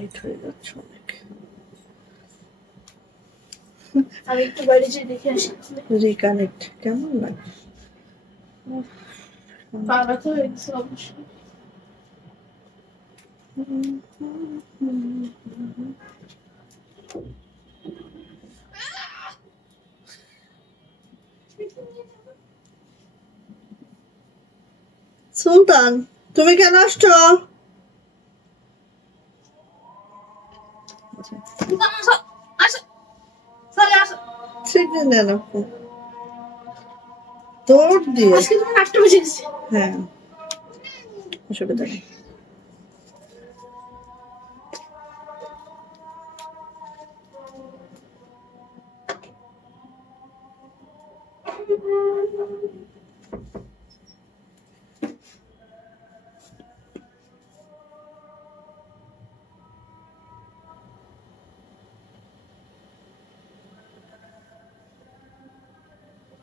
Tight হয়ে যাচ্ছে অনেক। আমি একটু বাইরে যেয়ে দেখে আসি। রিকানেক্ট কেমন লাগে? পা ব্যথা হয়ে গেছে অবশ্যই। সুলতান তুমি কেন আসছো? দৌড় দিয়ে হ্যাঁ অসুবিধা নেই।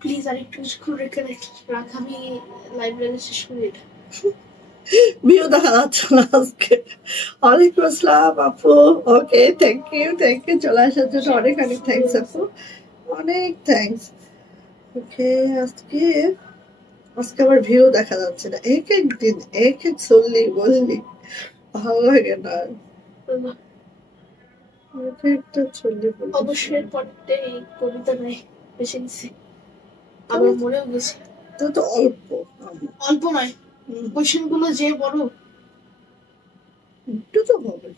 প্লিজ আর একটু রিকানেক্ট রাখ, আমি লাইব্রেরি শেষ করে ভিউ দেখা যাচ্ছে না আজকে। ওয়ালাইকুম আসসালাম আপু। ওকে থ্যাংক ইউ চলে আসার জন্য অনেক অনেক থ্যাংকস আপু, অনেক থ্যাংকস। ওকে আজকে আবার ভিউ দেখা যাচ্ছে না। এক এক দিন এক এক চললি বললি ভালো লাগে না। একটা চললি অবশ্যই পড়তে কবিতা নাই বেশি নিছি, আবার মনেও গেছে। তো অল্প অল্প নয়, কোশ্চেন গুলো যে বড় একটু তো হবে।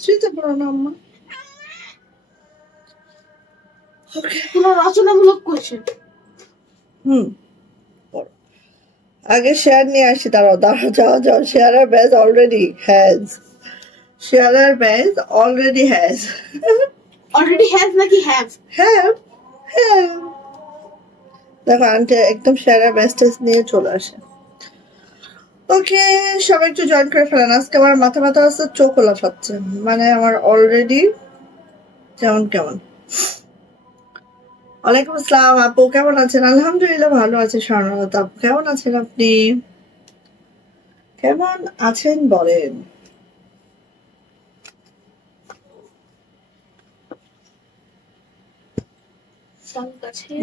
শুইতে পারো না আম্মা? পুরো রচনামূলক কোশ্চেন। আগে শেয়ার নিয়ে আসি, দাঁড়াও যাও শেয়ারার ব্যাচ অলরেডি হ্যাজ নাকি হ্যাভ দেখো আন্টি একদম শেয়ারার ব্যাচটা নিয়ে চলে আসে। ওকে সবাই একটু জয়েন করে ফেলেন। আজকে আমার মাথা ব্যথা আছে, চোখ লাফাচ্ছে, মানে আমার অলরেডি কেমন। ওয়ালাইকুম আসসালাম আপু, কেমন আছেন? আলহামদুলিল্লাহ ভালো আছে। স্বর্ণলতা আপু কেমন আছেন? আপনি কেমন আছেন বলেন?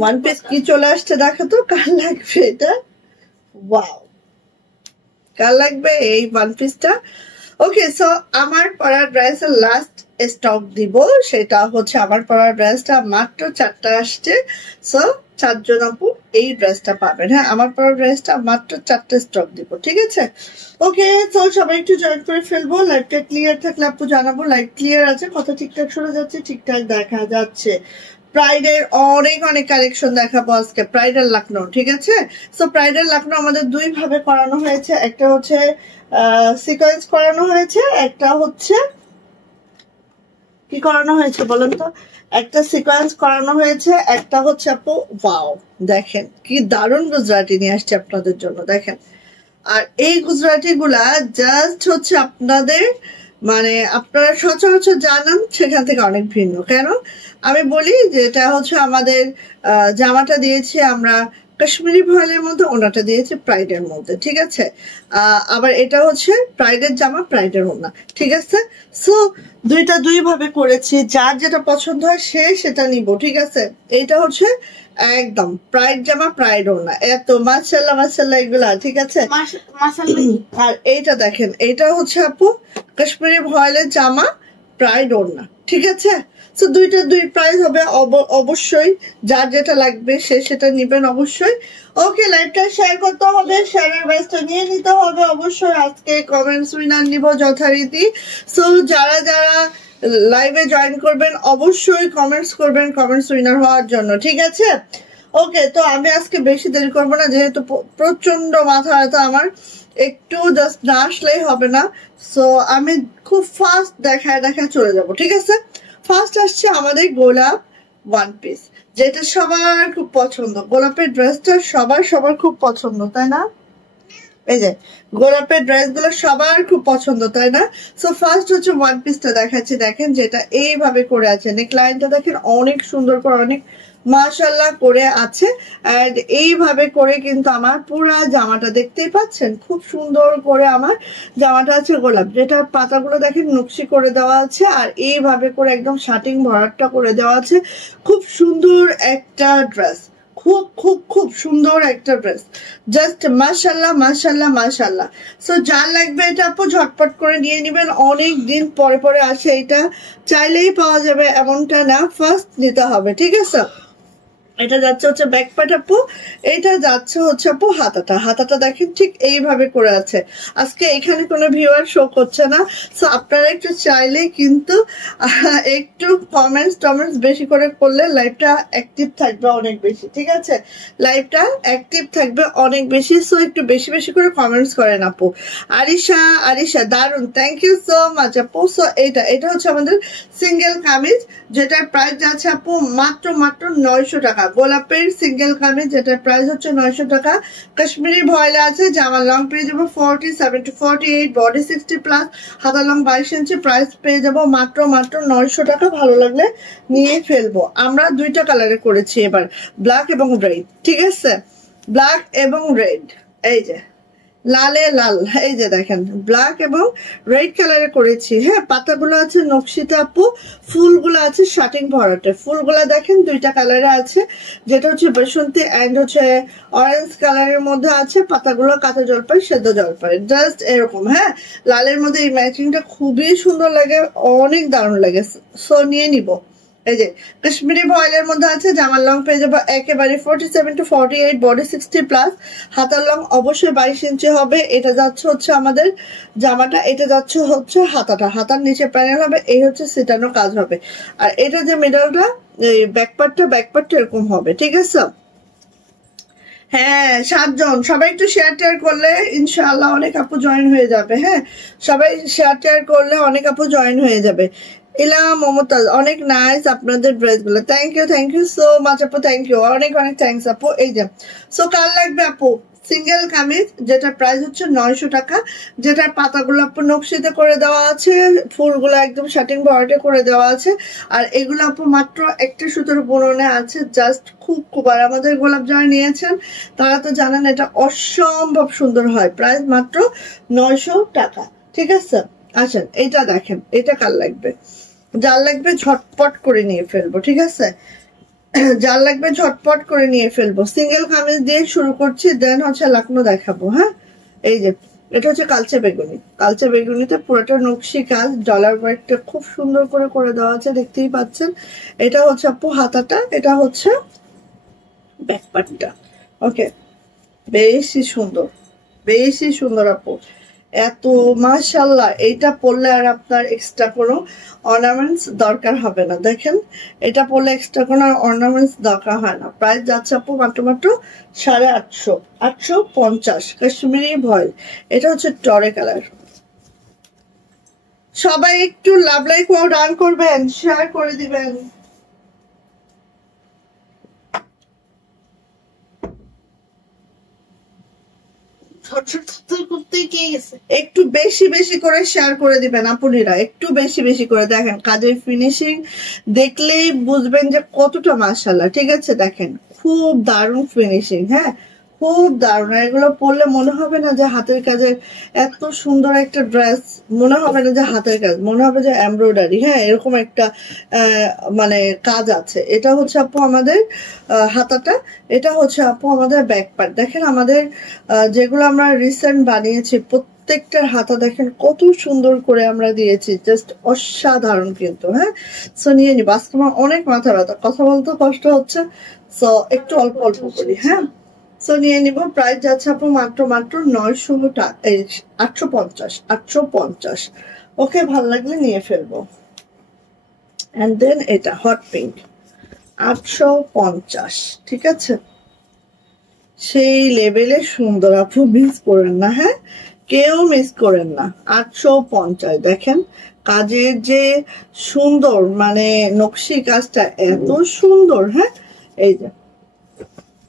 ওয়ান পিস কি চলে আসছে দেখো তো, কার লাগবে এটা? ওয়াও, কার লাগবে এই ওয়ান পিসটা? ওকে সো আমার পরার ড্রেসের লাস্ট স্টক দিব, সেটা হচ্ছে আমার পরার ড্রেসটা মাত্র 4টা আসছে। সো 4 জন আপু এই ড্রেসটা পাবেন। হ্যাঁ আমার পরার ড্রেসটা মাত্র 4টা স্টক দিব, ঠিক আছে? ওকে সো সবাই একটু জয়েন করে ফেলবো। লাইভটা ক্লিয়ার থাকলে আপু জানাবো লাইভ ক্লিয়ার আছে, কথা ঠিকঠাক শোনা যাচ্ছে, ঠিকঠাক দেখা যাচ্ছে। প্রাইডের অনেক কালেকশন দেখাবো আজকে, প্রাইডাল লাকনো, ঠিক আছে? সো প্রাইডাল লাকনো আমাদের 2 ভাবে করানো হয়েছে, একটা হচ্ছে সিকোয়েন্স করানো হয়েছে, একটা হচ্ছে কি করানো হয়েছে বলেন তো? একটা সিকোয়েন্স করানো হয়েছে, একটা হচ্ছে আপু ওয়াও দেখেন কি দারুণ গুজরাটি নিয়ে আসছে আপনাদের জন্য, দেখেন। আর এই গুজরাটি গুলা জাস্ট হচ্ছে আপনাদের মানে আপনারা সচরাচর জানান সেখান থেকে অনেক ভিন্ন। কেন আমি বলি যে এটা হচ্ছে আমাদের জামাটা দিয়েছি আমরা কাশ্মীরি ভয়েলের মধ্যে, ওনাটা দিয়েছে প্রাইডের মধ্যে, ঠিক আছে? আবার এটা হচ্ছে প্রাইডের জামা, প্রাইডের ওনা, ঠিক আছে? সো দুইটা 2 ভাবে করেছি, যার যেটা পছন্দ হয় সে সেটা নিব, ঠিক আছে? এইটা হচ্ছে একদম প্রাইড জামা, প্রাইড ওনা, এত মাশাআল্লাহ এগুলা, ঠিক আছে? আর এইটা দেখেন, এইটা হচ্ছে আপু কাশ্মীরি ভয়েলের জামা, প্রাইড ওনা, ঠিক আছে? সো দুইটা 2 প্রাইস হবে, অবশ্যই যার যেটা লাগবে সে সেটা নিবেন অবশ্যই। ওকে লাইভটা শেয়ার করতে হবে, শেয়ারের ব্যাচটা নিয়ে নিতে হবে অবশ্যই। আজকে কমেন্টস উইনার নিব যথারীতি। সো যারা লাইভে জয়েন করবেন অবশ্যই কমেন্টস করবেন কমেন্টস উইনার হওয়ার জন্য, ঠিক আছে? ওকে তো আমি আজকে বেশি দেরি করবো না, যেহেতু প্রচন্ড মাথা ব্যথা আমার, একটু জাস্ট না আসলেই হবে না। সো আমি খুব ফাস্ট দেখায় চলে যাব, ঠিক আছে? ফার্স্ট আসছে আমাদের গোলাপ ওয়ান পিস, যেটা সবার খুব পছন্দ। গোলাপের ড্রেসটা সবার খুব পছন্দ, তাই না? এই যে গোলাপের ড্রেস গুলো সবার খুব পছন্দ, তাই না? সো ফার্স্ট হচ্ছে ওয়ান পিসটা দেখাচ্ছি। দেখেন যেটা এইভাবে করে আছে, নেক লাইনটা দেখেন অনেক সুন্দর করে, অনেক মাশাআল্লাহ করে আছে। এন্ড এইভাবে করে কিন্তু আমার পুরা জামাটা দেখতেই পাচ্ছেন, খুব সুন্দর করে আমার জামাটা আছে গোলাপ, যেটার পাতাগুলো দেখেন নকশি করে দেওয়া আছে, আর এইভাবে করে একদম শার্টিং ভরাটটা করে দেওয়া আছে। খুব সুন্দর একটা ড্রেস, খুব খুব খুব সুন্দর একটা ড্রেস, জাস্ট মাশাআল্লাহ মাশাআল্লাহ মাশাআল্লাহ। সো যার লাগবে এটা আপু ঝটপট করে নিয়ে নেবেন, অনেক দিন পরে পরে আসে, এটা চাইলেই পাওয়া যাবে এমনটা না, ফার্স্ট নিতে হবে, ঠিক আছে? এটা যাচ্ছে হচ্ছে ব্যাক পার্ট আপু, এটা যাচ্ছে হচ্ছে আপু হাতাটা। হাতাটা দেখেন ঠিক এইভাবে করে আছে। আজকে এখানে কোনো ভিউয়ার শো করছে না, সো আপনারা একটু চাইলেই কিন্তু একটু কমেন্টস বেশি করে করলে লাইভটা অ্যাক্টিভ থাকবে অনেক বেশি, ঠিক আছে? লাইভটা অ্যাক্টিভ থাকবে অনেক বেশি, সো একটু বেশি বেশি করে কমেন্টস করেন আপু। আরিশা দারুন, থ্যাংক ইউ সো মাচ আপু। সো এটা হচ্ছে আমাদের সিঙ্গেল কামিজ, যেটার প্রাইস যাচ্ছে আপু মাত্র 900 টাকা। গোলাপের সিঙ্গেল কামিজ, যেটার প্রাইস হচ্ছে 900 টাকা। কাশ্মীরি ভয়েলে আছে, জামা লং পেয়ে যাবো 47 to 48, বডি 60+, হাতা লং 22 ইঞ্চি। প্রাইস পেয়ে যাবো মাত্র 900 টাকা। ভালো লাগলে নিয়ে ফেলবো। আমরা দুইটা কালারে করেছি এবার, ব্ল্যাক এবং রেড, ঠিক আছে? ব্ল্যাক এবং রেড, এই যে লালে লাল, এই যে দেখেন ব্ল্যাক এবং রেড কালারে করেছি। হ্যাঁ, পাতাগুলো আছে নকশিতে আপু, ফুলগুলো আছে শার্টিং ভরাটে। ফুলগুলো দেখেন দুইটা কালারে আছে, যেটা হচ্ছে বসন্তী এন্ড হচ্ছে অরেঞ্জ কালারের মধ্যে আছে। পাতাগুলো কাঁচা জলপাই, সেদ্ধ জলপাই, জাস্ট এরকম। হ্যাঁ, লালের মধ্যে এই ম্যাচিংটা খুবই সুন্দর লাগে, অনেক দারুণ লাগে। সো নিয়ে নিব। এই যে কাশ্মীরি ভয়েলের মধ্যে আছে, জামার লং পেয়ে যাবো একেবারে 47 to 48, বডি 60+, হাতার লং অবশ্যই 22 ইঞ্চি হবে। এটা যাচ্ছে হচ্ছে আমাদের জামাটা, এটা যাচ্ছে হচ্ছে হাতাটা, হাতার নিচে প্যানেল হবে, এই হচ্ছে সিটানো কাজ হবে। আর এটা যে মিডলটা, এই ব্যাকপার্টটা এরকম হবে, ঠিক আছে? হ্যাঁ 7 জন, সবাই একটু শেয়ার টেয়ার করলে ইনশাআল্লাহ অনেক আপু জয়েন হয়ে যাবে। হ্যাঁ, সবাই শেয়ার টেয়ার করলে অনেক আপু জয়েন হয়ে যাবে। ইলা মমতাজ, অনেক নাইস আপনাদের ড্রেস গুলো, থ্যাংক ইউ সো মাচ আপু, থ্যাংক ইউ, অনেক অনেক থ্যাংকস আপু। এই যে সো কার লাগবে আপু সিঙ্গেল কামিজ, যেটার প্রাইস হচ্ছে 900 টাকা, যেটার পাতাগুলো আপু নকশিতে করে দেওয়া আছে, ফুলগুলো একদম শার্টিং ভরাটে করে দেওয়া আছে। আর এগুলো আপু মাত্র একটা সুতোর বুননে আছে, জাস্ট খুব খুব। আর আমাদের গোলাপ যারা নিয়েছেন তারা তো জানেন এটা অসম্ভব সুন্দর হয়। প্রাইস মাত্র 900 টাকা, ঠিক আছে? আচ্ছা, এটা দেখেন, এটা কার লাগবে? যার লাগবে ঝটপট করে নিয়ে ফেলবো, ঠিক আছে? যার লাগবে ঝটপট করে নিয়ে ফেলবো। সিঙ্গেল কামিজ দিয়ে শুরু করছি, দেন হচ্ছে লাকনো দেখাবো। হ্যাঁ, এই যে এটা হচ্ছে কালচে বেগুনি, কালচে বেগুনিতে পুরোটা নকশি কাজ, ডলার ওয়ার্কটা খুব সুন্দর করে করে দেওয়া আছে, দেখতেই পাচ্ছেন। এটা হচ্ছে আপু হাতাটা, এটা হচ্ছে ব্যাকপার্টটা। ওকে, বেশি সুন্দর আপু, এত মাশাআল্লাহ। এইটা পরলে আর আপনার এক্সট্রা কোনো অর্নামেন্টস দরকার হবে না। দেখেন, এটা পরলে এক্সট্রা কোনো অর্নামেন্টস দরকার হয় না। প্রাইস যাচ্ছে আপু মাত্র 850, 850। কাশ্মীরি ভয়েল, এটা হচ্ছে টরে কালার। সবাই একটু লাভ লাইক ওয়াও ডান করবেন, শেয়ার করে দিবেন। একটু বেশি বেশি করে শেয়ার করে দিবেন আপুনিরা, একটু বেশি বেশি করে। দেখেন কাজের ফিনিশিং দেখলেই বুঝবেন যে কতটা মাশাআল্লাহ, ঠিক আছে? দেখেন খুব দারুণ ফিনিশিং। হ্যাঁ, খুব দারুণ। এগুলো পরলে মনে হবে না যে হাতের কাজের, এত সুন্দর একটা ড্রেস মনে হবে না যে হাতের কাজ, মনে হবে যে এমব্রয়ডারি। হ্যাঁ, এরকম একটা মানে কাজ আছে। এটা হচ্ছে আপু আমাদের হাতাটা, এটা হচ্ছে আপু আমাদের ব্যাক পার্ট। দেখেন আমাদের যেগুলো আমরা রিসেন্ট বানিয়েছি প্রত্যেকটার হাতা দেখেন কত সুন্দর করে আমরা দিয়েছি, জাস্ট অসাধারণ কিন্তু। হ্যাঁ, সো নিয়ে নিব। আজকে আমার অনেক মাথা ব্যথা, কথা বলতে কষ্ট হচ্ছে, সো একটু অল্প অল্প করি। হ্যাঁ, সো নিয়ে নিব। প্রাইস যাচ্ছে আপু মাত্র 900 টাকা, 850। ওকে, ভালো লাগলে নিয়ে ফেলবো। এন্ড দেন এটা হট পিঙ্ক, 850, ঠিক আছে? সেই লেভেলে সুন্দর আপু, মিস করেন না। হ্যাঁ, কেউ মিস করেন না। 850। দেখেন কাজের যে সুন্দর, মানে নকশি কাজটা এত সুন্দর। হ্যাঁ, এই যে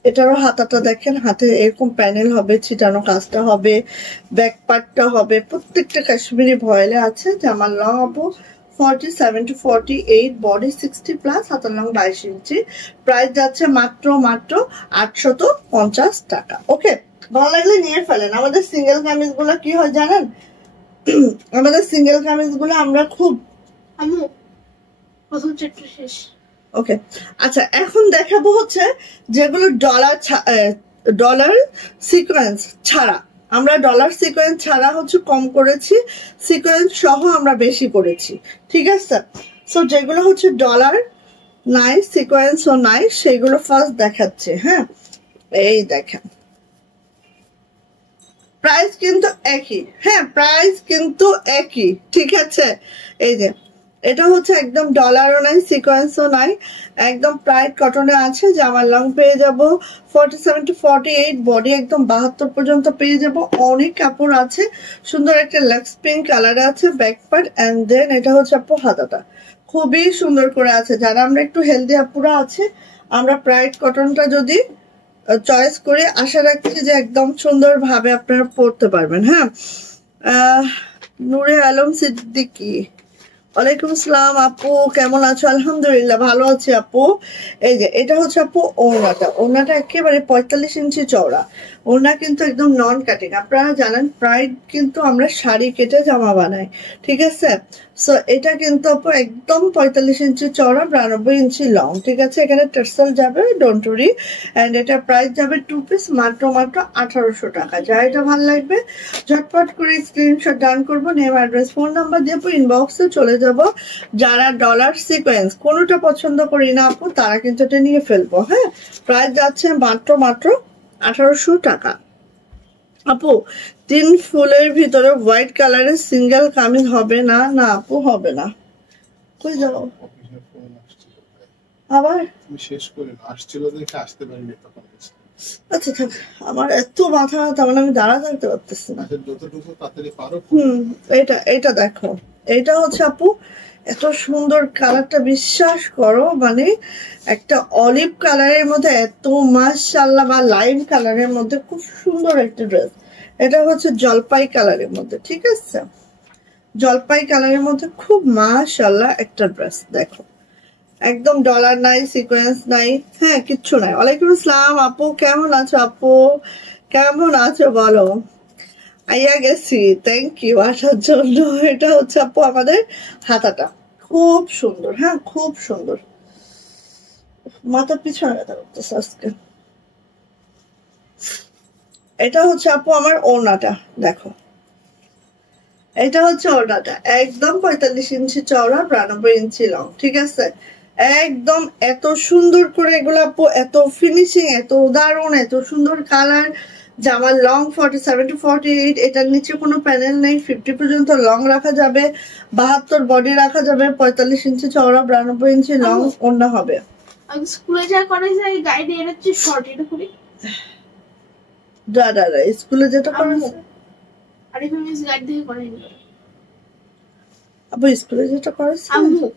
এটারও হাতাটা দেখেন, হাতে এরকম প্যানেল হবে, ছিটানো কাজটা হবে, ব্যাক পার্টটা হবে, প্রত্যেকটা কাশ্মীরি ভয়েলে আছে। জামার লং আপু 47 to 48, বডি 60 প্লাস, হাতার লং 22 ইঞ্চি। প্রাইস যাচ্ছে মাত্র 850 টাকা। ওকে, ভালো লাগলে নিয়ে ফেলেন। আমাদের সিঙ্গেল কামিজ গুলো কি হয় জানেন, আমাদের সিঙ্গেল কামিজ গুলো আমরা খুব শেষ। ওকে, আচ্ছা এখন দেখাবো হচ্ছে যেগুলো ডলার সিকোয়েন্স ছাড়া। আমরা ডলার সিকোয়েন্স ছাড়া হচ্ছে কম করেছি, সিকোয়েন্স সহ আমরা বেশি করেছি, ঠিক আছে। সো যেগুলো হচ্ছে ডলার নাই, সিকোয়েন্সও নাই, সেগুলো ফার্স্ট দেখাচ্ছে। হ্যাঁ, এই দেখেন, প্রাইস কিন্তু একই। হ্যাঁ, প্রাইস কিন্তু একই, ঠিক আছে। এই যে এটা হচ্ছে একদম ডলারও নাই, সিকোয়েন্সও নাই, একদম প্রাইড কটনে আছে। জামার লং পেয়ে যাব 47 to 48, বডি একদম 72 পর্যন্ত পেয়ে যাব। অনেক কাপড় আছে, সুন্দর একটা লাক্স পিঙ্ক কালারে আছে ব্যাক পার্ট, এন্ড দেন এটা হচ্ছে আপু হাতাটা খুবই সুন্দর করে আছে। যারা আমরা একটু হেলদি আপুরা আছে, আমরা প্রাইড কটনটা যদি চয়েস করে আশা রাখছি যে একদম সুন্দর ভাবে আপনারা পড়তে পারবেন। হ্যাঁ, নূরে আলম সিদ্দিকী, ওয়ালাইকুম আসসালাম আপু, কেমন আছো? আলহামদুলিল্লাহ ভালো আছি আপু। এই যে এটা হচ্ছে আপু ওড়নাটা একেবারে 45 ইঞ্চি চওড়া। ওড়না কিন্তু একদম নন কাটিং। আপনারা জানেন প্রাইড কিন্তু আমরা শাড়ি কেটে জামা বানাই, ঠিক আছে। সো এটা কিন্তু আপু একদম 45 ইঞ্চি চওড়া, 92 ইঞ্চি লং, ঠিক আছে। এখানে টার্সেল যাবে, ডোন্ট ওয়ারি, এন্ড এটা প্রাইস যাবে 2 পিস মাত্র 1800 টাকা। যা এটা ভালো লাগবে ঝটপট করে স্ক্রিনশট ডান করবো, নেম অ্যাড্রেস ফোন নাম্বার দিয়ে ইনবক্সে চলে যাব। যারা ডলার সিকোয়েন্স কোনোটা পছন্দ করি না আপু, তারা কিন্তু এটা নিয়ে ফেলবো। হ্যাঁ, প্রাইস যাচ্ছে মাত্র 1800 টাকা। আপু 3 ফুলের ভিতরে হোয়াইট কালারের সিঙ্গেল কামিজ হবে না? না আপু, হবে না। কই যাও আবার? শেষ করে আসছিল দেখে আসতে পারিনি তখন। আচ্ছা থাক, আমার এত মাথা ব্যথা, মানে আমি দাঁড়া থাকতে পারতেছি না। যতটুকু তাড়াতাড়ি পারো। এটা দেখো, এটা হচ্ছে আপু এত সুন্দর কালারটা, বিশ্বাস করো, মানে একটা অলিভ কালারের মধ্যে এত মাশাআল্লাহ, বা লাইম কালারের মধ্যে খুব সুন্দর একটা ড্রেস। এটা হচ্ছে জলপাই কালারের মধ্যে, ঠিক আছে, জলপাই কালারের মধ্যে খুব মাশাআল্লাহ একটা ড্রেস। দেখো একদম ডলার নাই, সিকোয়েন্স নাই, হ্যাঁ কিচ্ছু নাই। ওয়ালাইকুম আসসালাম আপু, কেমন আছো আপু, কেমন আছো বলো? আইয়া গেছি, থ্যাংক ইউ আসার জন্য। এটা হচ্ছে আপু আমাদের হাতাটা, খুব সুন্দর, হ্যাঁ খুব সুন্দর। মাথার পিছনে ব্যথা করতেছে আজকে। এটা হচ্ছে আপু আমার ওড়নাটা, দেখো এটা হচ্ছে ওড়নাটা, একদম 45 ইঞ্চি চওড়া, 92 ইঞ্চি লং, ঠিক আছে। একদম এত সুন্দর করে এগুলো আপু, এত ফিনিশিং, এত উদাহরণ, এত সুন্দর কালার। জামার লং 47 to 48, এটার নিচে কোনো প্যানেল নেই, 50 পর্যন্ত লং রাখা যাবে, 72 বডি রাখা যাবে, 45 ইঞ্চি চওড়া, 92 ইঞ্চি লং ওড়না হবে। আমি স্কুলে যা করে যাই গাইডে এর হচ্ছে শর্ট, এটা করি দাদা স্কুলে যেটা করেছে আরিফ মিস গাইড দিয়ে করেনি আপু, স্কুলে যেটা করেছে আম্মু।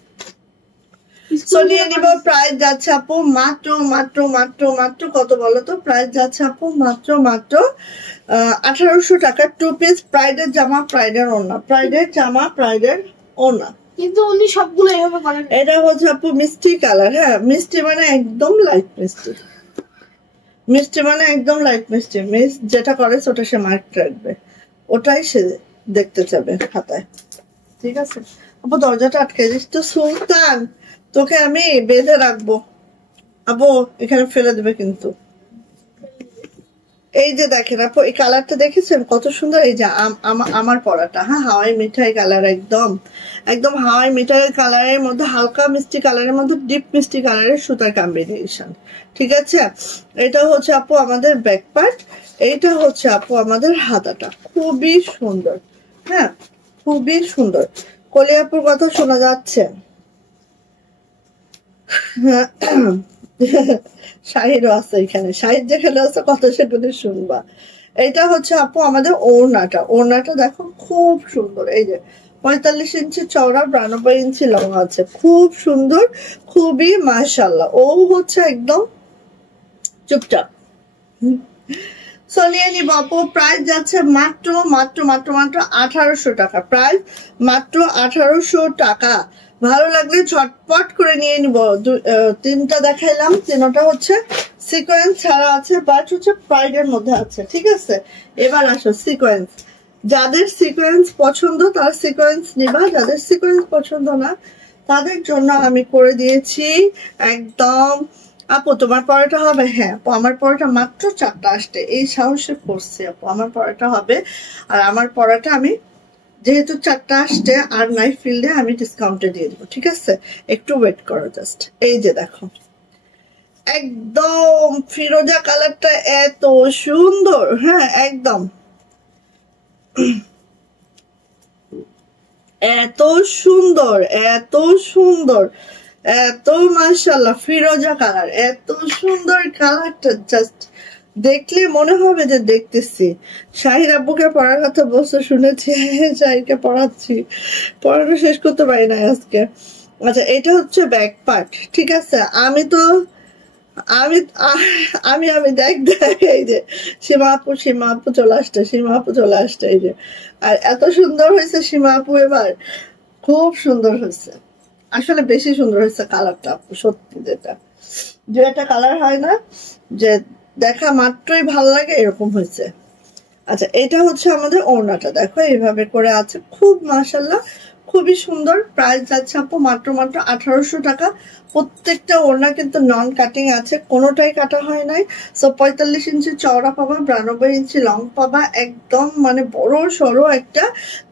নিয়ে নিব। প্রাইস যাচ্ছে আপু মাত্র মাত্র মাত্র মাত্র কত বলো তো? প্রাইস যাচ্ছে আপু মাত্র 1800 টাকা। 2 পিস প্রাইডের জামা, প্রাইডের ওড়না, প্রাইডের জামা, প্রাইডের ওড়না। কিন্তু উনি সবগুলো এভাবে করেন। এটা হচ্ছে আপু মিষ্টি কালার। হ্যাঁ, মিষ্টি মানে একদম লাইট মিষ্টি, মিষ্টি মানে একদম লাইট মিষ্টি। মিস যেটা করে ওটা সে মার্ক রাখবে, ওটাই সে দেখতে চাবে খাতায়, ঠিক আছে। আপু দরজাটা আটকে দিস তো সুলতান, তোকে আমি বেঁধে রাখবো। আপু এখানে ফেলে দেবে কিন্তু। এই যে দেখেন আপু, এই কালারটা দেখেছেন কত সুন্দর? এই যে আমার পরাটা, হ্যাঁ হাওয়াই মিঠাই কালার, একদম একদম হাওয়াই মিঠাই কালারের মধ্যে হালকা মিষ্টি কালারের মধ্যে ডিপ মিষ্টি কালারের সুতার কম্বিনেশন, ঠিক আছে। এটা হচ্ছে আপু আমাদের ব্যাক পার্ট, এইটা হচ্ছে আপু আমাদের হাতাটা, খুবই সুন্দর, হ্যাঁ খুবই সুন্দর। কলিয়াপুর কথা শোনা যাচ্ছে? শাহিরও আছে এখানে, শাহির যেখানে আছে কথা সেখানে শুনবা। এটা হচ্ছে আপু আমাদের ওড়নাটা, ওড়নাটা দেখো খুব সুন্দর। এই যে 45 ইঞ্চি চওড়া, 92 ইঞ্চি লং আছে, খুব সুন্দর, খুবই মাশাআল্লাহ। ও হচ্ছে একদম চুপচাপ, নিয়ে নিব আপু। প্রাইস যাচ্ছে মাত্র মাত্র মাত্র মাত্র 1800 টাকা। প্রাইস মাত্র 1800 টাকা। ভালো লাগলে ঝটপট করে নিয়ে নিব। তিনটা দেখাইলাম, তিনটা হচ্ছে সিকোয়েন্স ছাড়া আছে, বাট হচ্ছে প্রাইডের মধ্যে আছে। ঠিক আছে, এবার আসো সিকোয়েন্স। যাদের সিকোয়েন্স পছন্দ তারা সিকোয়েন্স নিবা, যাদের সিকোয়েন্স পছন্দ না তাদের জন্য আমি করে দিয়েছি একদম। আপু তোমার পরোটা হবে? হ্যাঁ আপু, আমার পরোটা মাত্র 4টা আসছে, এই সাহসে করছি আপু, আমার পরোটা হবে। আর আমার পরোটা আমি যেহেতু 4টা আসছে আর নাই ফিল্ডে, আমি ডিসকাউন্টে দিয়ে দেবো। ঠিক আছে, একটু ওয়েট করো জাস্ট। এই যে দেখো, একদম ফিরোজা কালারটা এত সুন্দর। হ্যাঁ একদম এত সুন্দর, এত সুন্দর, এত মাশাআল্লাহ ফিরোজা কালার, এত সুন্দর কালারটা। জাস্ট দেখলে মনে হবে যে দেখতেছি। শাহির আব্বুকে পড়ার কথা বলছো শুনেছি, শাহিরকে পড়াচ্ছি, পড়ানো শেষ করতে পারি না আজকে। আচ্ছা, এটা হচ্ছে ব্যাক পার্ট। ঠিক আছে, আমি তো আমি আমি আমি দেখ দেখ, এই যে সীমা আপু চলে আসছে, সীমা আপু চলে আসছে। এই যে, আর এত সুন্দর হয়েছে সীমা আপু, এবার খুব সুন্দর হয়েছে, আসলে বেশি সুন্দর হয়েছে কালারটা আপু, সত্যি। যে একটা কালার হয় না যে দেখা মাত্রই ভাল লাগে, এরকম হয়েছে। আচ্ছা, এটা হচ্ছে আমাদের ওড়নাটা, দেখো এইভাবে করে আছে, খুব মাশাআল্লাহ খুবই সুন্দর। প্রাইস যাচ্ছে আপু মাত্র মাত্র 1800 টাকা। প্রত্যেকটা ওড়না কিন্তু নন কাটিং আছে, কোনোটাই কাটা হয় নাই। সো 45 ইঞ্চি চওড়া পাবা, 92 ইঞ্চি লং পাবা, একদম মানে বড় সড়ো একটা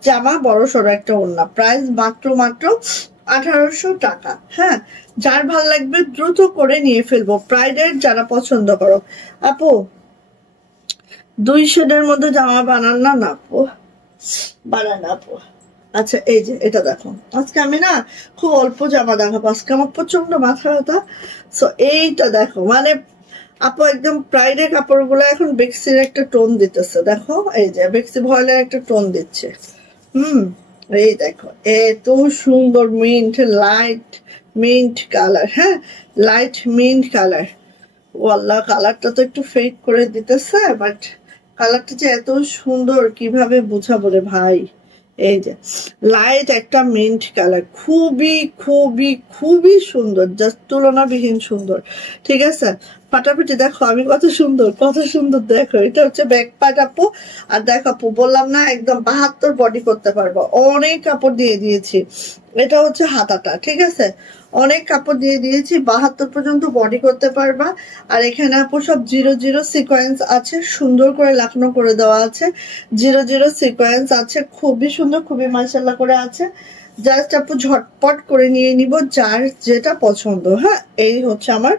জামা, বড় সড়ো একটা ওড়না। প্রাইস মাত্র মাত্র 1800 টাকা। হ্যাঁ, যার ভাল লাগবে দ্রুত করে নিয়ে ফেলবো। প্রাইডের যারা পছন্দ করো আপু, 2 শেডের মধ্যে জামা বানান না? না আপু, বানান আপু। আচ্ছা, এই যে এটা দেখো, আজকে আমি না খুব অল্প জামা দেখাবো, আজকে আমার প্রচন্ড মাথা ব্যথা। সো এইটা দেখো, মানে আপু একদম প্রাইডের কাপড়গুলো এখন বেক্সির একটা টোন দিতেছে। দেখো এই যে বেক্সি ভয়েলের একটা টোন দিচ্ছে। এই দেখো এত সুন্দর মিন্ট, লাইট মিন্ট কালার। হ্যাঁ, লাইট মিন্ট কালার। ওয়াল্লাহ, কালারটা তো একটু ফেড করে দিতেছে, বাট কালারটা যে এত সুন্দর কিভাবে বোঝাবো রে ভাই। এই যে লাইট একটা মিন্ট কালার, খুবই খুবই খুবই সুন্দর, জাস্ট তুলনাবিহীন সুন্দর। ঠিক আছে, ফাটাফাটি। দেখো আমি কত সুন্দর, কত সুন্দর। দেখো এটা হচ্ছে ব্যাক পার্ট আপু। আর দেখো আপু, বললাম না একদম 72 বডি করতে পারবো, অনেক কাপড় দিয়ে দিয়েছি। এটা হচ্ছে হাতাটা। ঠিক আছে, অনেক কাপড় দিয়ে দিয়েছি, 72 পর্যন্ত বডি করতে পারবা। আর এখানে আপু সব 00 সিকোয়েন্স আছে, সুন্দর করে লাকনো করে দেওয়া আছে, 00 সিকোয়েন্স আছে, খুবই সুন্দর, খুবই মাশাআল্লাহ করে আছে। জাস্ট আপু ঝটপট করে নিয়ে নিব যার যেটা পছন্দ। হ্যাঁ, এই হচ্ছে আমার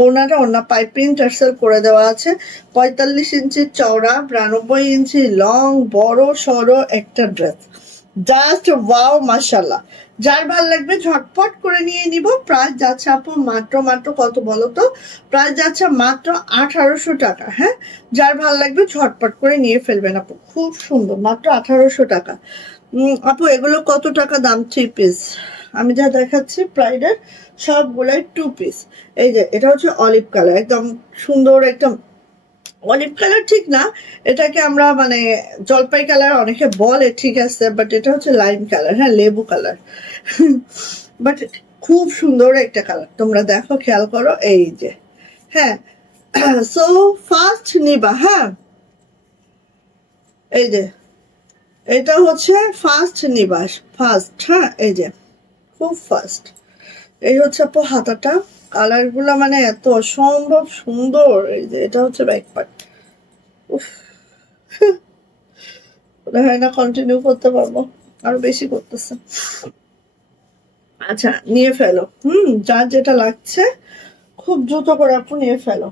ওড়নাটা। ওড়না পাইপিং টার্সেল করে দেওয়া আছে, 45 ইঞ্চি চওড়া, 92 ইঞ্চি লং, বড় সড়ো একটা ড্রেস। জাস্ট ওয়াও মাশাআল্লাহ। যার ভাল লাগবে ঝটপট করে নিয়ে নিব। প্রাইস যাচ্ছে আপু মাত্র মাত্র কত বলো তো? প্রাইস যাচ্ছে মাত্র 1800 টাকা। হ্যাঁ, যার ভাল লাগবে ঝটপট করে নিয়ে ফেলবেন আপু, খুব সুন্দর, মাত্র 1800 টাকা। আপু এগুলো কত টাকা দাম? 3 পিস। আমি যা দেখাচ্ছি প্রাইডের সবগুলাই 2 পিস। এই যে এটা হচ্ছে অলিভ কালার, একদম সুন্দর একটা অলিভ কালার, ঠিক না, এটাকে আমরা মানে জলপাই কালার অনেকে বলে, ঠিক আছে, বাট এটা হচ্ছে লাইম কালার। হ্যাঁ, লেবু কালার, বাট খুব সুন্দর একটা কালার। তোমরা দেখো, খেয়াল করো, এই যে। হ্যাঁ, সো ফার্স্ট নিবা। হ্যাঁ, এই যে এটা হচ্ছে ফার্স্ট নিবা, ফার্স্ট। হ্যাঁ, এই যে খুব ফার্স্ট। এই হচ্ছে আপু হাতাটা, কালার গুলা মানে এত অসম্ভব সুন্দর। এই যে এটা হচ্ছে ব্যাক পার্ট। উফ, মনে হয় না কন্টিনিউ করতে পারবো, আরো বেশি করতেছে। আচ্ছা, নিয়ে ফেলো। যার যেটা লাগছে খুব দ্রুত করে আপু নিয়ে ফেলো।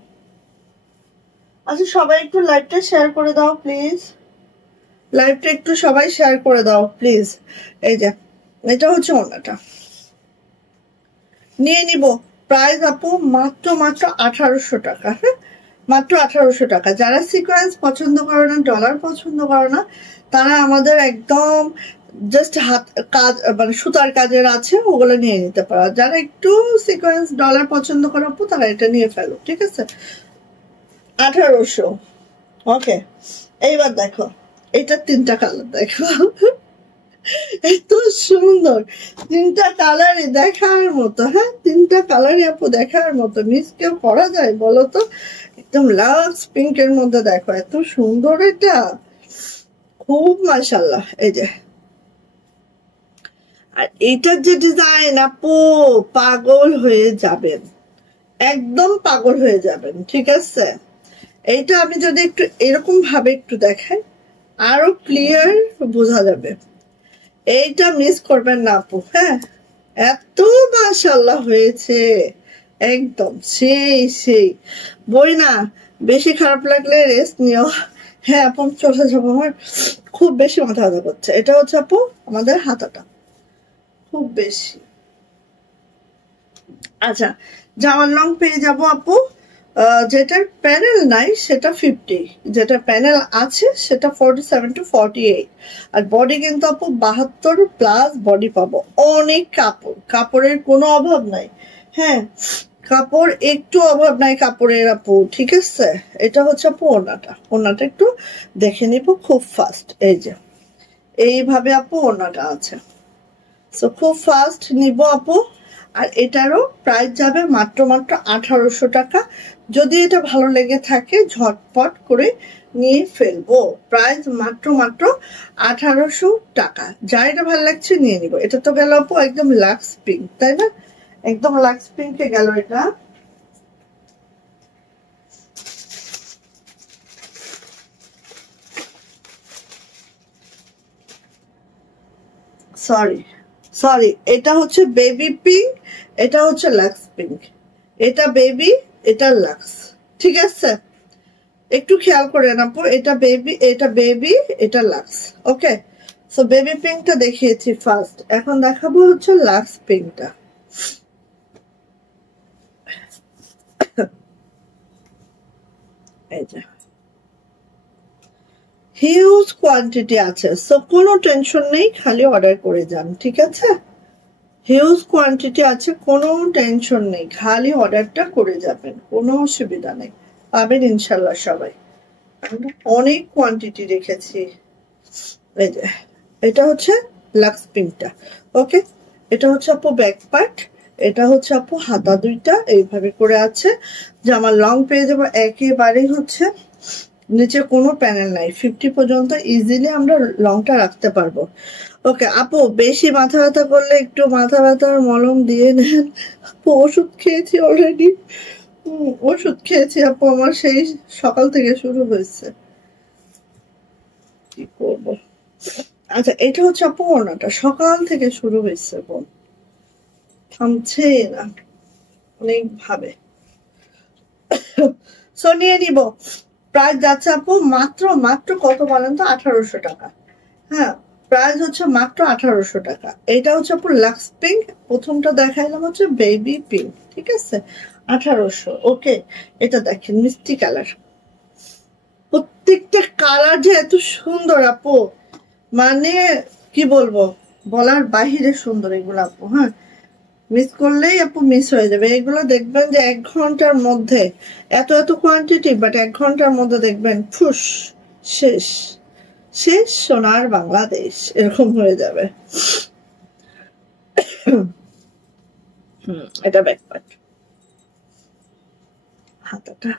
আচ্ছা, সবাই একটু লাইভটা শেয়ার করে দাও প্লিজ, লাইভটা একটু সবাই শেয়ার করে দাও প্লিজ। এই যে এটা হচ্ছে ওড়নাটা, নিয়ে নিব। প্রাইস আপু মাত্র মাত্র 1800 টাকা। হ্যাঁ, মাত্র 1800 টাকা। যারা সিকোয়েন্স পছন্দ করে না, ডলার পছন্দ করে না, তারা আমাদের একদম জাস্ট হাত কাজ মানে সুতার কাজের আছে, ওগুলো নিয়ে নিতে পারো। যারা একটু সিকোয়েন্স ডলার পছন্দ করে আপু, তারা এটা নিয়ে ফেলো। ঠিক আছে, 1800। ওকে, এইবার দেখো এটা 3টা কালার দেখো, এত সুন্দর 3টা কালারই দেখার মতো। হ্যাঁ, 3টা কালারই আপু দেখার মতো, মিস কেউ করা যায় বলো তো? একদম লাক্স পিঙ্কের মধ্যে দেখো, এত সুন্দর এটা, খুব মাশাআল্লাহ। এই যে, আর এইটার যে ডিজাইন আপু, পাগল হয়ে যাবেন, একদম পাগল হয়ে যাবেন। ঠিক আছে, এইটা আমি যদি একটু এরকম ভাবে একটু দেখাই আরো ক্লিয়ার বোঝা যাবে। এইটা মিস করবেন না আপু। হ্যাঁ, এত মাশাআল্লাহ হয়েছে, একদম সেই সেই। বই না, বেশি খারাপ লাগলে রেস্ট নিও। হ্যাঁ আপু, চলে যাবো, আমার খুব বেশি মাথা ব্যথা করছে। এটা হচ্ছে আপু আমাদের হাতাটা, খুব বেশি। আচ্ছা, জামার লং পেয়ে যাবো আপু, যেটার প্যানেল নাই সেটা 50, যেটা প্যানেল আছে সেটা 47 to 48, আর বডি কিন্তু আপু 72+ বডি পাবো। অনেক কাপড়, কাপড়ের কোনো অভাব নাই। হ্যাঁ, কাপড় একটু অভাব নাই কাপড়ের আপু। ঠিক আছে, এটা হচ্ছে আপু ওড়নাটা, ওড়নাটা একটু দেখে নিব খুব ফাস্ট। এই যে এইভাবে আপু ওড়নাটা আছে, সো খুব ফাস্ট নিব আপু। আর এটারও প্রাইস যাবে মাত্র 1800 টাকা। যদি এটা ভালো লেগে থাকে ঝটপট করে নিয়ে ফেলবো। প্রাইস মাত্র 1800 টাকা। যার এটা ভালো লাগছে নিয়ে নিব। এটা তো গেল আপু একদম লাক্স পিঙ্ক, তাই না? একদম লাক্স পিঙ্কে গেল এটা। সরি সরি, এটা হচ্ছে বেবি পিঙ্ক, এটা হচ্ছে লাক্স পিঙ্ক। এটা বেবি, এটা লাক্স। ঠিক আছে, একটু খেয়াল করে আপু, এটা বেবি, এটা বেবি, এটা লাক্স। ওকে, সো বেবি পিঙ্কটা দেখিয়েছি ফার্স্ট, এখন দেখাবো হচ্ছে লাক্স পিঙ্কটা। এই যে হিউজ কোয়ান্টিটি আছে, সো কোনো টেনশন নেই, খালি অর্ডার করে যান। ঠিক আছে, হিউজ কোয়ান্টিটি আছে, কোনো টেনশন নেই, খালি অর্ডারটা করে যাবেন, কোনো অসুবিধা নেই, পাবেন ইনশাল্লাহ সবাই। অনেক কোয়ান্টিটি রেখেছি। এই যে এটা হচ্ছে লাক্স পিঙ্কটা। ওকে, এটা হচ্ছে আপু ব্যাক পার্ট, এটা হচ্ছে আপু হাতা দুইটা এইভাবে করে আছে। জামার লং পেয়ে যাবো একেবারেই হচ্ছে নিচে কোনো প্যানেল নাই, 50 পর্যন্ত ইজিলি আমরা লংটা রাখতে পারবো। ওকে আপু, বেশি মাথা ব্যথা করলে একটু মাথা ব্যথার মলম দিয়ে নেন আপু। ওষুধ খেয়েছি অলরেডি, ওষুধ খেয়েছি আপু, আমার সেই সকাল থেকে শুরু হয়েছে, কি করবো। আচ্ছা, এটা হচ্ছে আপু ওড়নাটা, সকাল থেকে শুরু হয়েছে বোন, থামছে না অনেক ভাবে। সো নিয়ে নিব। প্রাইস যাচ্ছে আপু মাত্র মাত্র কত বলেন তো? 1800 টাকা। হ্যাঁ, প্রাইস হচ্ছে মাত্র 1800 টাকা। এটা হচ্ছে আপু লাক্স পিঙ্ক, প্রথমটা দেখাইলাম হচ্ছে বেবি পিঙ্ক। ঠিক আছে, 1800। ওকে, এটা দেখেন মিষ্টি কালার, প্রত্যেকটা কালার যে এত সুন্দর আপু, মানে কি বলবো, বলার বাহিরে সুন্দর এগুলো আপু। হ্যাঁ, মিস করলেই আপু মিস হয়ে যাবে। এগুলো দেখবেন যে 1 ঘন্টার মধ্যে, এত এত কোয়ান্টিটি, বাট 1 ঘন্টার মধ্যে দেখবেন ফুস শেষ, শেষ সোনার বাংলাদেশ এরকম হয়ে যাবে। এটা ব্যাক পার্ট, হাতাটা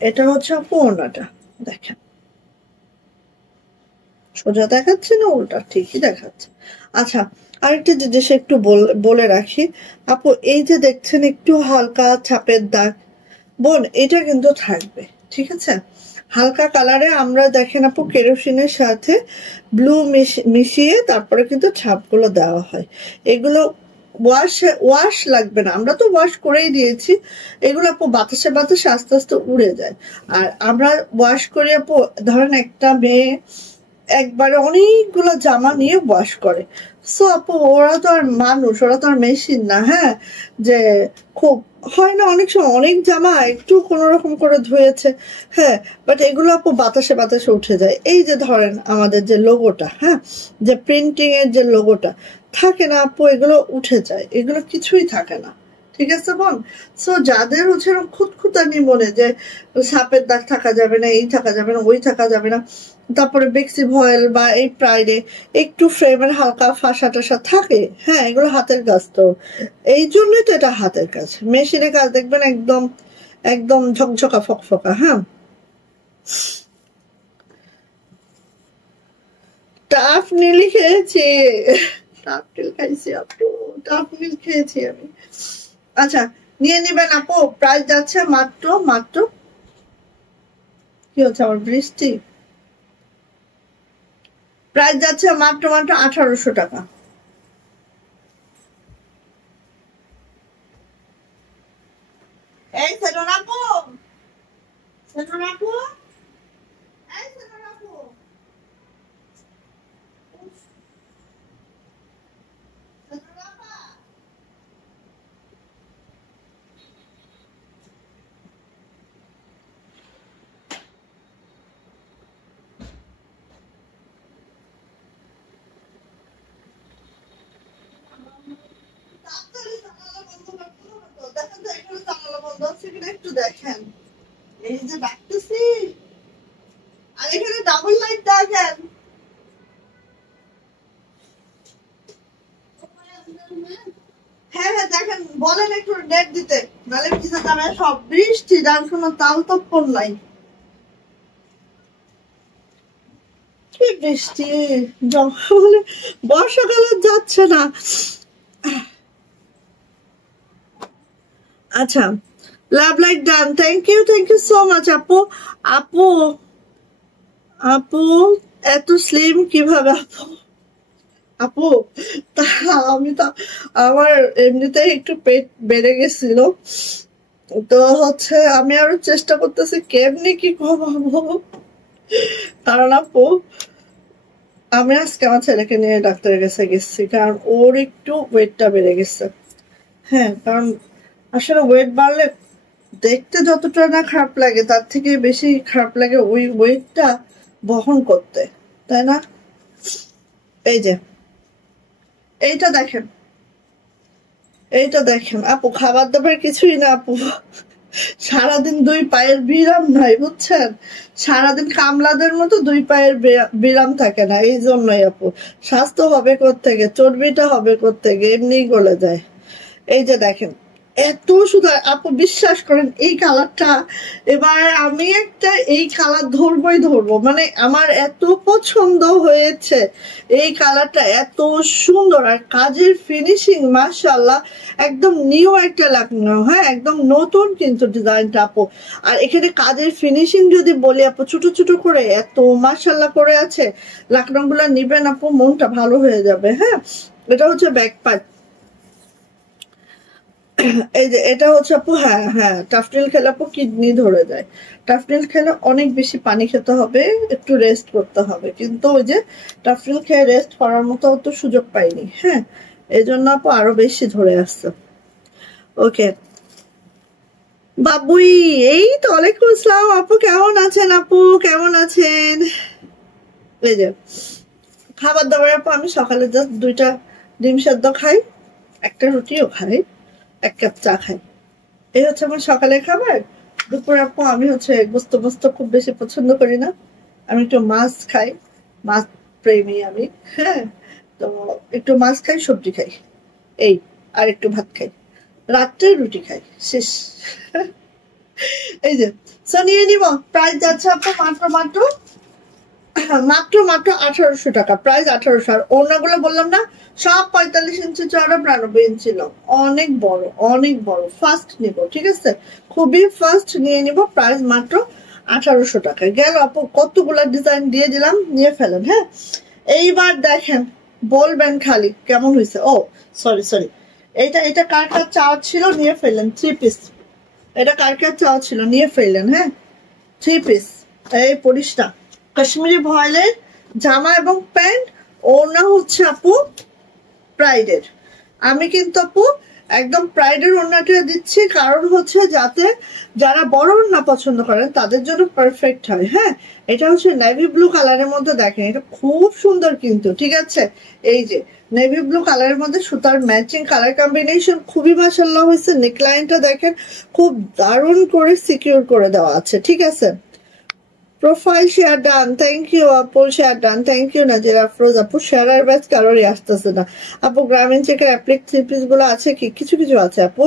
এটা হচ্ছে আপু ওড়নাটা, দেখেন সোজা দেখাচ্ছে না উল্টা? ঠিকই দেখাচ্ছে। আচ্ছা, আরেকটা জিনিস একটু বলে রাখি আপু, এই যে দেখছেন একটু হালকা ছাপের দাগ বোন, এটা কিন্তু থাকবে। ঠিক আছে, হালকা কালারে আমরা দেখেন আপু কেরোসিনের সাথে ব্লু মিশিয়ে তারপরে কিন্তু ছাপগুলো দেওয়া হয়। এগুলো ওয়াশ লাগবে না, আমরা তো ওয়াশ করেই দিয়েছি। এগুলো আপু বাতাসে বাতাসে আস্তে আস্তে উড়ে যায়। আর আমরা ওয়াশ করি আপু, ধরেন একটা মেয়ে একবারে অনেকগুলো জামা নিয়ে ওয়াশ করে। সো আপু ওরা তো আর মানুষ, ওরা তো আর মেশিন না। হ্যাঁ, যে খুব হয় না অনেক সময় অনেক জামা একটু কোনো রকম করে ধুয়েছে, হ্যাঁ, বাট এগুলো আপু বাতাসে বাতাসে উঠে যায়। এই যে ধরেন আমাদের যে লোগোটা, হ্যাঁ, যে প্রিন্টিং এর যে লোগোটা থাকে না আপু, এগুলো উঠে যায়, এগুলো কিছুই থাকে না। ঠিক আছে বোন? সো যাদের হচ্ছে খুঁতখুঁতানি মনে যে সাপের দাগ থাকা যাবে না, এই থাকা যাবে না, ওই থাকা যাবে না, তারপরে বেক্সি ভয়েল বা এই প্রাইডে একটু ফ্রেমের হালকা ফাঁসা টাসা থাকে, হ্যাঁ, এগুলো হাতের কাজ। তো এই জন্যই তো এটা হাতের কাজ। মেশিনে কাজ দেখবেন একদম একদম ঝকঝকা ফকফকা। হ্যাঁ, টাফ নীল খেয়েছি, টাফ নীল খাইছি আপু, টাফ নীল খেয়েছি আমি। আচ্ছা, নিয়ে নিবেন আপু। প্রাইস যাচ্ছে মাত্র মাত্র, কি হচ্ছে আমার বৃষ্টি, প্রাইস যাচ্ছে মাত্র মাত্র 1800 টাকা। এই সেলুন আপু, সেলুন আপু, এই সেলুন আপু, সেলুন আপা। তাড়াতাড়ি জানালা বন্ধ করতে হবে তো। দেখেন তো এখানে জানালা বন্ধ আছে কিনা একটু দেখেন। এই যে ডাকতেছি, আর এখানে ডাবল লাইট দেখেন। হ্যাঁ হ্যাঁ দেখেন, বলেন একটু নেট দিতে, নাহলে ভিজে যাবে সব। বৃষ্টি, যার কোনো তাল তপ্পর নাই। কি বৃষ্টি, জঙ্গলে বর্ষাকালে যাচ্ছে না। আচ্ছা, love like done, thank you so much আপু। আপু আপু এত স্লিম কিভাবে আপু? আপু তা আমি তো, আমার এমনিতে একটু পেট বেড়ে গেছিল, তো হচ্ছে আমি আরো চেষ্টা করতেছি কেমনি কি কমাবো। কারণ আপু আমি আজকে আমার ছেলেকে নিয়ে ডাক্তারের কাছে গেছি, কারণ ওর একটু ওয়েটটা বেড়ে গেছে। হ্যাঁ, কারণ আসলে ওয়েট বাড়লে দেখতে যতটা না খারাপ লাগে, তার থেকে বেশি খারাপ লাগে ওই ওয়েটটা বহন করতে, তাই না? এই যে এইটা দেখেন, এইটা দেখেন আপু, খাবার দাবার কিছুই না আপু, সারাদিন দুই পায়ের বিরাম নাই, বুঝছেন? সারাদিন কামলাদের মতো দুই পায়ের বিরাম থাকে না। এই জন্যই আপু স্বাস্থ্য হবে কোত্থেকে, চর্বিটা হবে কোত্থেকে, এমনি গলে যায়। এই যে দেখেন এত শুধু আপু, বিশ্বাস করেন এই কালারটা, এবার আমি একটা এই কালার ধরবো, মানে আমার এত পছন্দ হয়েছে এই কালারটা, এত সুন্দর, আর কাজের ফিনিশিং মাশাআল্লাহ, একদম নিউ একটা লাকনো। হ্যাঁ, একদম নতুন কিন্তু ডিজাইনটা আপু। আর এখানে কাজের ফিনিশিং যদি বলি আপু, ছোট ছোট করে এত মাশাআল্লাহ করে আছে। লাকনো গুলা নিবেন আপু, মনটা ভালো হয়ে যাবে। হ্যাঁ, এটা হচ্ছে ব্যাক পার্ট। এই যে এটা হচ্ছে আপু, হ্যাঁ হ্যাঁ, টাফটেল খেলে আপু কিডনি ধরে যায়। টাফটেল খেলে অনেক বেশি পানি খেতে হবে, একটু রেস্ট করতে হবে, কিন্তু ওই যে টাফটেল খেয়ে রেস্ট করার মতো তো সুযোগ পাইনি। হ্যাঁ, এই জন্য আপু আরো বেশি ধরে আসছে। ওকে বাবুই, এই তো ওয়ালাইকুম আসসালাম আপু, কেমন আছেন আপু, কেমন আছেন? এই যে খাবার দাবার আপু, আমি সকালে জাস্ট 2টা ডিম সেদ্ধ খাই, একটা রুটিও খাই, 1 কাপ চা খাই। এই হচ্ছে আমার সকালের খাবার। দুপুরে আপু আমি হচ্ছে গোস্ত মোস্ত খুব বেশি পছন্দ করি না, আমি একটু মাছ খাই, মাছ প্রেমী আমি। হ্যাঁ, তো একটু মাছ খাই, সবজি খাই, এই, আর একটু ভাত খাই, রাত্রে রুটি খাই, শেষ। এই যে নিয়ে নিব। প্রাইস যাচ্ছে আপু মাত্র মাত্র মাত্র মাত্র 1800 টাকা, প্রাইস 1800। আর ওড়নাগুলো বললাম না, সব 45 ইঞ্চি চড়া, 92 ইঞ্চি লং, অনেক বড় অনেক বড়। ফার্স্ট নিব, ঠিক আছে, খুবই ফার্স্ট নিয়ে নিব। প্রাইস মাত্র 1800 টাকা। গেল আপু, কতগুলা ডিজাইন দিয়ে দিলাম, নিয়ে ফেলেন। হ্যাঁ, এইবার দেখেন, বলবেন খালি কেমন হয়েছে। ও সরি, এটা কার কার চাওয়া ছিল, নিয়ে ফেললেন 3 পিস। এটা কার কার চাওয়া ছিল, নিয়ে ফেললেন। হ্যাঁ, 3 পিস, এই পরিষ্কার কাশ্মীরি ভয়েলের জামা এবং প্যান্ট, ওড়না হচ্ছে আপু প্রাইডের। আমি কিন্তু আপু একদম প্রাইডের ওড়নাটা দিচ্ছি, কারণ হচ্ছে যাতে যারা বড় ওড়না পছন্দ করেন তাদের জন্য পারফেক্ট হয়। হ্যাঁ, এটা হচ্ছে নেভি ব্লু কালারের মধ্যে, দেখেন এটা খুব সুন্দর কিন্তু, ঠিক আছে। এই যে নেভি ব্লু কালারের মধ্যে সুতার ম্যাচিং কালার কম্বিনেশন, খুবই মাশাআল্লাহ হয়েছে। নেকলাইনটা দেখেন খুব দারুণ করে সিকিউর করে দেওয়া আছে, ঠিক আছে। Profile share done, thank you আপু, share done, thank you Nazir Afroz আপু। শেয়ার আর ব্যাচ কারোরই আসতেছে না আপু। গ্রামীণ চেকের অ্যাপ্লিক থ্রি পিস গুলো আছে কি? কিছু কিছু আছে আপু।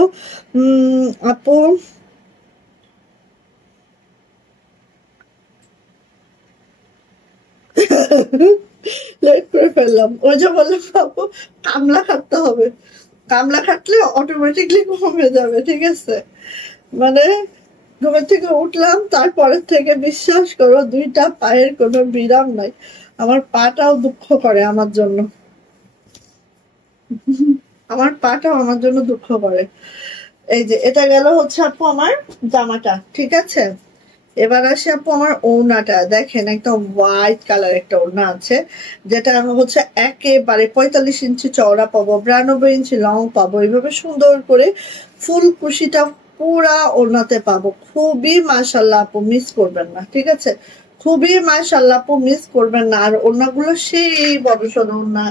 আপু লেট করে ফেললাম, ওই যে বললাম আপু কামলা খাটতে হবে, কামলা খাটলে অটোমেটিকলি কমে যাবে, ঠিক আছে। মানে ঘুমের থেকে উঠলাম, তারপরের থেকে বিশ্বাস করো দুইটা পায়ের কোনো বিরাম নাই। আমার পাটাও দুঃখ করে আমার জন্য, আমার পাটাও আমার জন্য দুঃখ করে। এই যে এটা গেল হচ্ছে আপু আমার জামাটা, ঠিক আছে। এবার আসি আপু আমার ওড়নাটা, দেখেন একদম হোয়াইট কালার একটা ওড়না আছে, যেটা হচ্ছে একেবারে 45 ইঞ্চি চওড়া পাবো, 92 ইঞ্চি লং পাবো, এইভাবে সুন্দর করে ফুল কুশিটা পুরা ওড়নাতে পাবো। খুবই মাশাআল্লাহ আপু, মিস করবেন না, ঠিক আছে। খুবই মাশাআল্লাহ আপু, মিস করবেন না। আর ওড়নাগুলো সেই বড় সড় ওড়না,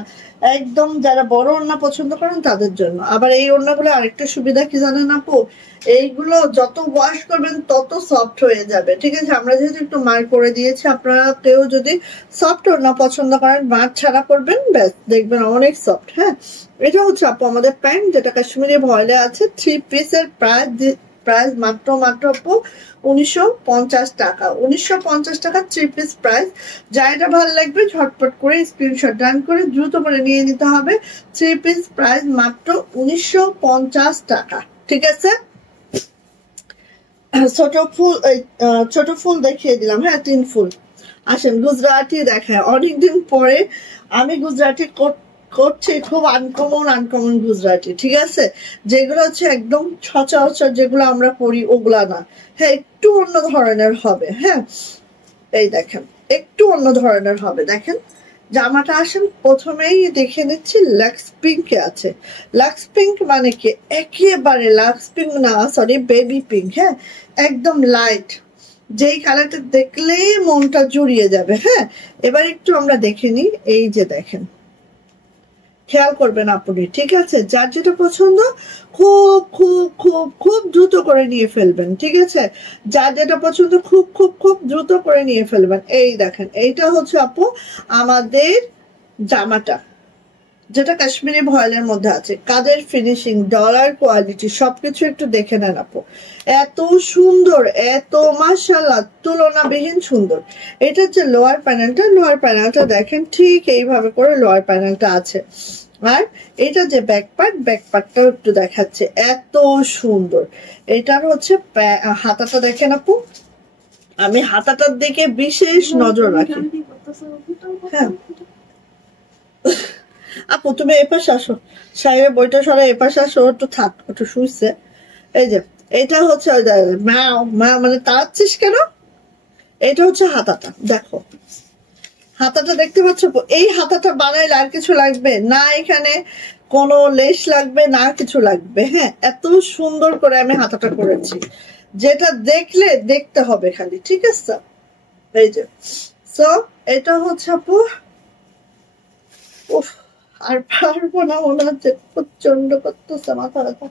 একদম যারা বড় ওড়না পছন্দ করেন তাদের জন্য। আবার এই ওড়নাগুলো আরেকটা সুবিধা কি জানেন আপু, এইগুলো যত ওয়াশ করবেন তত সফট হয়ে যাবে, ঠিক আছে। আমরা যেহেতু একটু মার্ক করে দিয়েছি, আপনারা কেউ যদি সফট ওড়না পছন্দ করেন মার্ক ছাড়া করবেন, ব্যাস দেখবেন অনেক সফট। হ্যাঁ, এটা হচ্ছে আপু আমাদের প্যান্ট, যেটা কাশ্মীরি ভয়েলে আছে। থ্রি পিসের প্রাইস মাত্র আপু 1950 টাকা। 1950 টাকা থ্রি পিস প্রাইস। যা এটা ভালো লাগবে ঝটপট করে স্ক্রিনশট ডান করে দ্রুত করে নিয়ে নিতে হবে। থ্রি পিস প্রাইস মাত্র 1950 টাকা, ঠিক আছে। ছোট ফুল দেখিয়ে দিলাম, হ্যাঁ 3 ফুল। আসেন গুজরাটি দেখায়, অনেকদিন পরে আমি গুজরাটি করছি, খুব আনকমন গুজরাটি, ঠিক আছে। যেগুলো হচ্ছে একদম সচরাচর যেগুলো আমরা পড়ি ওগুলা না, হ্যাঁ একটু অন্য ধরনের হবে। হ্যাঁ, এই দেখেন একটু অন্য ধরনের হবে। দেখেন জামাটা আসেন প্রথমেই দেখে নিচ্ছি লাক্স পিঙ্কে আছে। লাক্স পিঙ্ক মানে কি, একেবারে লাক্স পিঙ্ক না, সরি বেবি পিঙ্ক। হ্যাঁ, একদম লাইট, যেই কালারটা দেখলেই মনটা জুড়িয়ে যাবে। হ্যাঁ, এবার একটু আমরা দেখে নিই। এই যে দেখেন, খেয়াল করবেন আপনি, ঠিক আছে। যার যেটা পছন্দ খুব খুব খুব খুব দ্রুত করে নিয়ে ফেলবেন, ঠিক আছে। যার যেটা পছন্দ খুব খুব খুব দ্রুত করে নিয়ে ফেলবেন। এই দেখেন, এইটা হচ্ছে আপু আমাদের জামাটা, যেটা কাশ্মীরি ভয়েলের মধ্যে আছে। কাদের ফিনিশিং, ডলার কোয়ালিটি সবকিছু একটু দেখে নেন আপু। এত সুন্দর, এত মাশাআল্লাহ, তুলনাবিহীন সুন্দর। এটা হচ্ছে লোয়ার প্যানেলটা। লোয়ার প্যানেলটা দেখেন ঠিক এইভাবে করে লোয়ার প্যানেলটা আছে। আর এটা যে ব্যাক পার্টটাও একটু দেখাচ্ছে, এত সুন্দর। এটার হচ্ছে হাতাটা দেখেন আপু, আমি হাতাটার দিকে বিশেষ নজর রাখি। হ্যাঁ আপু তুমি এপাশে আসো, সাহেবের বইটা সরাই এপাশে আসো, একটু থাক, একটু শুইছে। এই যে এটা হচ্ছে মানে তাড়াচ্ছিস কেন, এটা হচ্ছে হাতাটা, দেখো হাতাটা দেখতে পাচ্ছ। এই হাতাটা বানাইলে আর কিছু লাগবে না, এখানে কোনো লেস লাগবে না, কিছু লাগবে। হ্যাঁ, এত সুন্দর করে আমি হাতাটা করেছি, যেটা দেখলে দেখতে হবে খালি, ঠিক আছে। এই যে সো এটা হচ্ছে আপু, উফ আর পারবো না মনে হচ্ছে, প্রচন্ড করতেছে মাথা ব্যথা।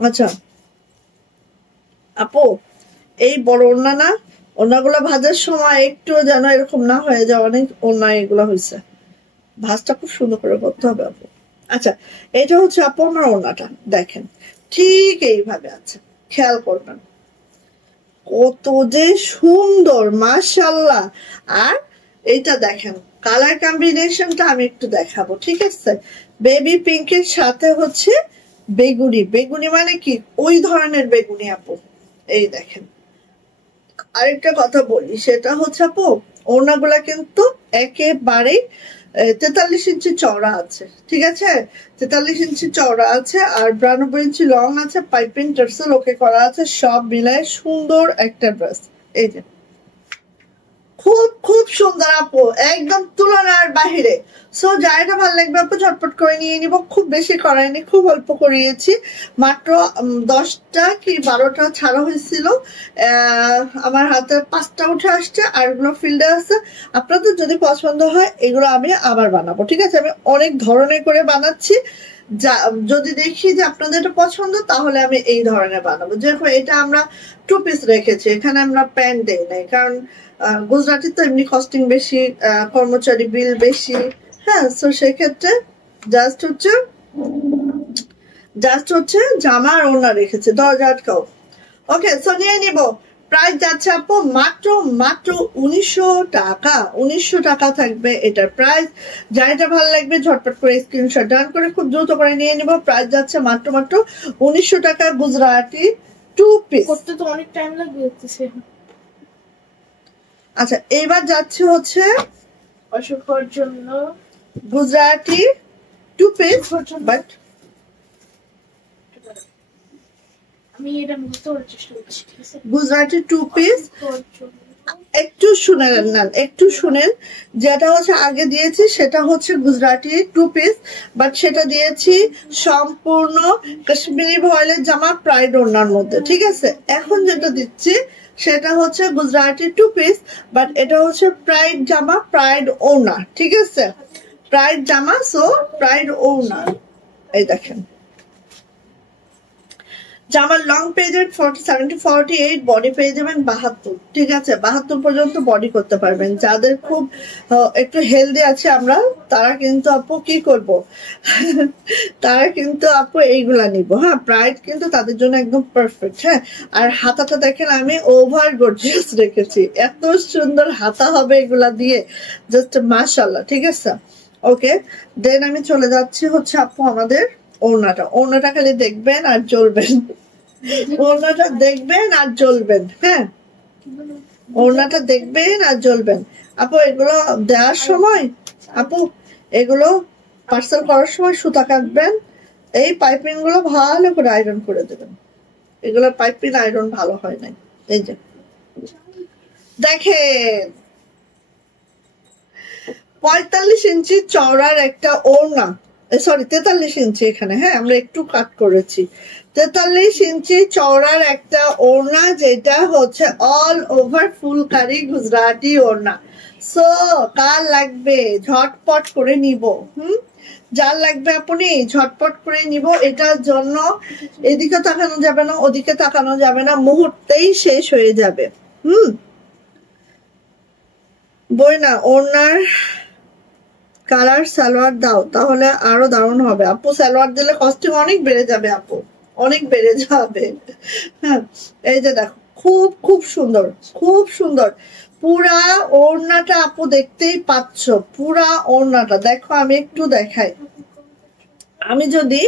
আচ্ছা আপু, এই বড় ওড়না না, ওড়নাগুলো ভাজার সময় একটু যেন এরকম না হয়ে যায়, অনেক ওড়না এগুলো হয়েছে, ভাজটা খুব সুন্দর করে করতে হবে আপু। আচ্ছা, এটা হচ্ছে আপু আমার ওড়নাটা, দেখেন ঠিক এইভাবে আছে, খেয়াল করবেন কত যে সুন্দর মাশাআল্লাহ। আর এটা দেখেন কালার কম্বিনেশনটা আমি একটু দেখাবো, ঠিক আছে। বেবি পিঙ্কের সাথে হচ্ছে বেগুনি, বেগুনি মানে কি ওই ধরনের বেগুনি আপু। এই দেখেন, আরেকটা কথা বলি, সেটা হচ্ছে আপু ওড়নাগুলা কিন্তু একেবারেই 43 ইঞ্চি চওড়া আছে, ঠিক আছে। 43 ইঞ্চি চওড়া আছে আর 92 ইঞ্চি লং আছে, পাইপিং টার্সেল ওকে করা আছে, সব মিলায় সুন্দর একটা ড্রেস। এই যে খুব খুব সুন্দর আপু, একদম তুলনার বাহিরে। সো যাইটা ভালো লাগবে আপু ঝটপট করে নিয়ে নিব। খুব বেশি করাইনি, খুব অল্প করিয়েছি, মাত্র 10টা কি 12টা ছাড়া হয়েছিল। আমার হাতে 5টা উঠে আসছে, আর এগুলো ফিল্ডে আছে। আপনাদের যদি পছন্দ হয় এগুলো আমি আবার বানাবো, ঠিক আছে? আমি অনেক ধরনের করে বানাচ্ছি, যদি দেখি যে আপনাদের এটা পছন্দ তাহলে আমি এই ধরনের বানাবো। যেরকম এটা আমরা 2 পিস রেখেছি, এখানে আমরা প্যান্ট দেই নাই, কারণ গুজরাটি তো এমনি কস্টিং বেশি, কর্মচারী বিল বেশি। হ্যাঁ, তো সেক্ষেত্রে জাস্ট হচ্ছে জামা আর ওড়না রেখেছে। দরজা আটকাও। ওকে, সো নিয়ে নিব। প্রাইস যাচ্ছে আপু মাত্র 1900 টাকা। 1900 টাকা থাকবে এটার প্রাইস। যাইটা ভালো লাগবে ঝটপট করে স্ক্রিনশট ডান করে খুব দ্রুত করে নিয়ে নিব। প্রাইস যাচ্ছে মাত্র 1900 টাকা, গুজরাটি 2 পিস। করতে তো অনেক টাইম লাগবে। আচ্ছা, এবার যাচ্ছে হচ্ছে অসুখের জন্য গুজরাটি 2 পিস, বাট আমি এটা বুঝতে পারার চেষ্টা করছি। গুজরাটি 2 পিস। একটু শুনেন না, একটু শুনেন। যেটা হচ্ছে আগে দিয়েছি সেটা হচ্ছে গুজরাটি 2 পিস, বাট সেটা দিয়েছি সম্পূর্ণ কাশ্মীরি ভয়েলের জামা প্রাইড ওড়নার মধ্যে, ঠিক আছে? এখন যেটা দিচ্ছি সেটা হচ্ছে গুজরাটি 2 পিস, বাট এটা হচ্ছে প্রাইড জামা প্রাইড ওড়না, ঠিক আছে? প্রাইড জামা, সো প্রাইড ওড়না। এই দেখেন, জামার লং পেজের 47-48, বডি পেয়ে যাবেন 72, ঠিক আছে? 72 পর্যন্ত বডি করতে পারবেন। যাদের খুব একটু হেলদি আছে আমরা, তারা কিন্তু আপু কি করব তারা কিন্তু আপু এইগুলা নিব। হ্যাঁ, প্রাইড কিন্তু তাদের জন্য একদম পারফেক্ট। হ্যাঁ, আর হাতাটা দেখেন আমি ওভার গর্জিয়াস রেখেছি, এত সুন্দর হাতা হবে এগুলা দিয়ে, জাস্ট মাশাআল্লাহ, ঠিক আছে? ওকে, দেন আমি চলে যাচ্ছি হচ্ছে আপু আমাদের ওড়নাটা খালি দেখবেন আর চলবেন। ওড়নাটা দেখবেন আর জ্বলবেন। হ্যাঁ, ওড়নাটা দেখবেন আর জ্বলবেন। আপু এগুলো দেওয়ার সময়, আপু এগুলো পার্সেল করার সময় সুতা কাটবেন, এই পাইপিং গুলো ভালো করে আয়রন করে দেবেন। এগুলো পাইপিং আয়রন ভালো হয় নাই। এই যে দেখেন, 45 ইঞ্চি চওড়ার একটা ওড়না, সরি 43 ইঞ্চি, এখানে হ্যাঁ আমরা একটু কাট করেছি। 43 ইঞ্চি চওড়ার একটা ওড়না, যেটা হচ্ছে অল ওভার ফুলকারি গুজরাটি ওড়না। সো কার লাগবে ঝটপট করে নিব। যার লাগবে আপনি ঝটপট করে নিব। এটার জন্য এদিকে তাকানো যাবে না, ওদিকে তাকানো যাবে না, মুহূর্তেই শেষ হয়ে যাবে। বই না, ওড়নার কালার সালোয়ার দাও, তাহলে আরো দারুণ হবে আপু। সালোয়ার দিলে কস্টিং অনেক বেড়ে যাবে আপু, অনেক বেড়ে যাবে। হ্যাঁ, এই যে দেখো, খুব খুব সুন্দর, খুব সুন্দর পুরা ওড়নাটা আপু, দেখতেই পাচ্ছ পুরা ওড়নাটা। দেখো আমি একটু দেখাই, আমি যদি